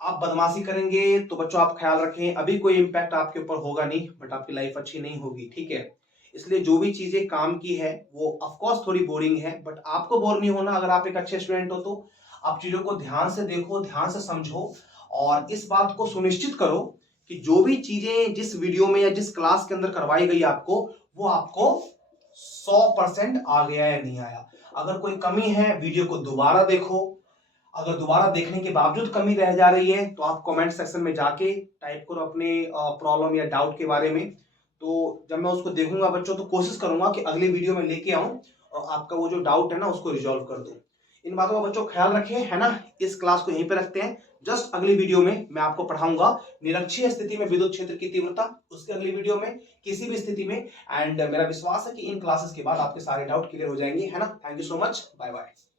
आप बदमाशी करेंगे तो बच्चों आप ख्याल रखें अभी कोई इम्पैक्ट आपके ऊपर होगा नहीं, बट आपकी लाइफ अच्छी नहीं होगी, ठीक है। इसलिए जो भी चीजें काम की है वो ऑफकोर्स थोड़ी बोरिंग है, बट आपको बोर नहीं होना। अगर आप एक अच्छे स्टूडेंट हो तो आप चीजों को ध्यान से देखो, ध्यान से समझो, और इस बात को सुनिश्चित करो कि जो भी चीजें जिस वीडियो में या जिस क्लास के अंदर करवाई गई आपको वो आपको 100% आ गया या नहीं आया। अगर कोई कमी है वीडियो को दोबारा देखो, अगर दोबारा देखने के बावजूद कमी रह जा रही है तो आप कमेंट सेक्शन में जाके टाइप करो अपने प्रॉब्लम या डाउट के बारे में। तो जब मैं उसको देखूंगा बच्चों तो कोशिश करूंगा कि अगली वीडियो में लेके आऊं और आपका वो जो डाउट है ना उसको रिजॉल्व कर दूं। इन बातों का बच्चों ख्याल रखें, है ना। इस क्लास को यहीं पे रखते हैं, जस्ट अगली वीडियो में मैं आपको पढ़ाऊंगा निरक्षीय स्थिति में विद्युत क्षेत्र की तीव्रता, उसके अगली वीडियो में किसी भी स्थिति में। एंड मेरा विश्वास है कि इन क्लासेस के बाद आपके सारे डाउट क्लियर हो जाएंगे, है ना। Thank you so much, bye bye.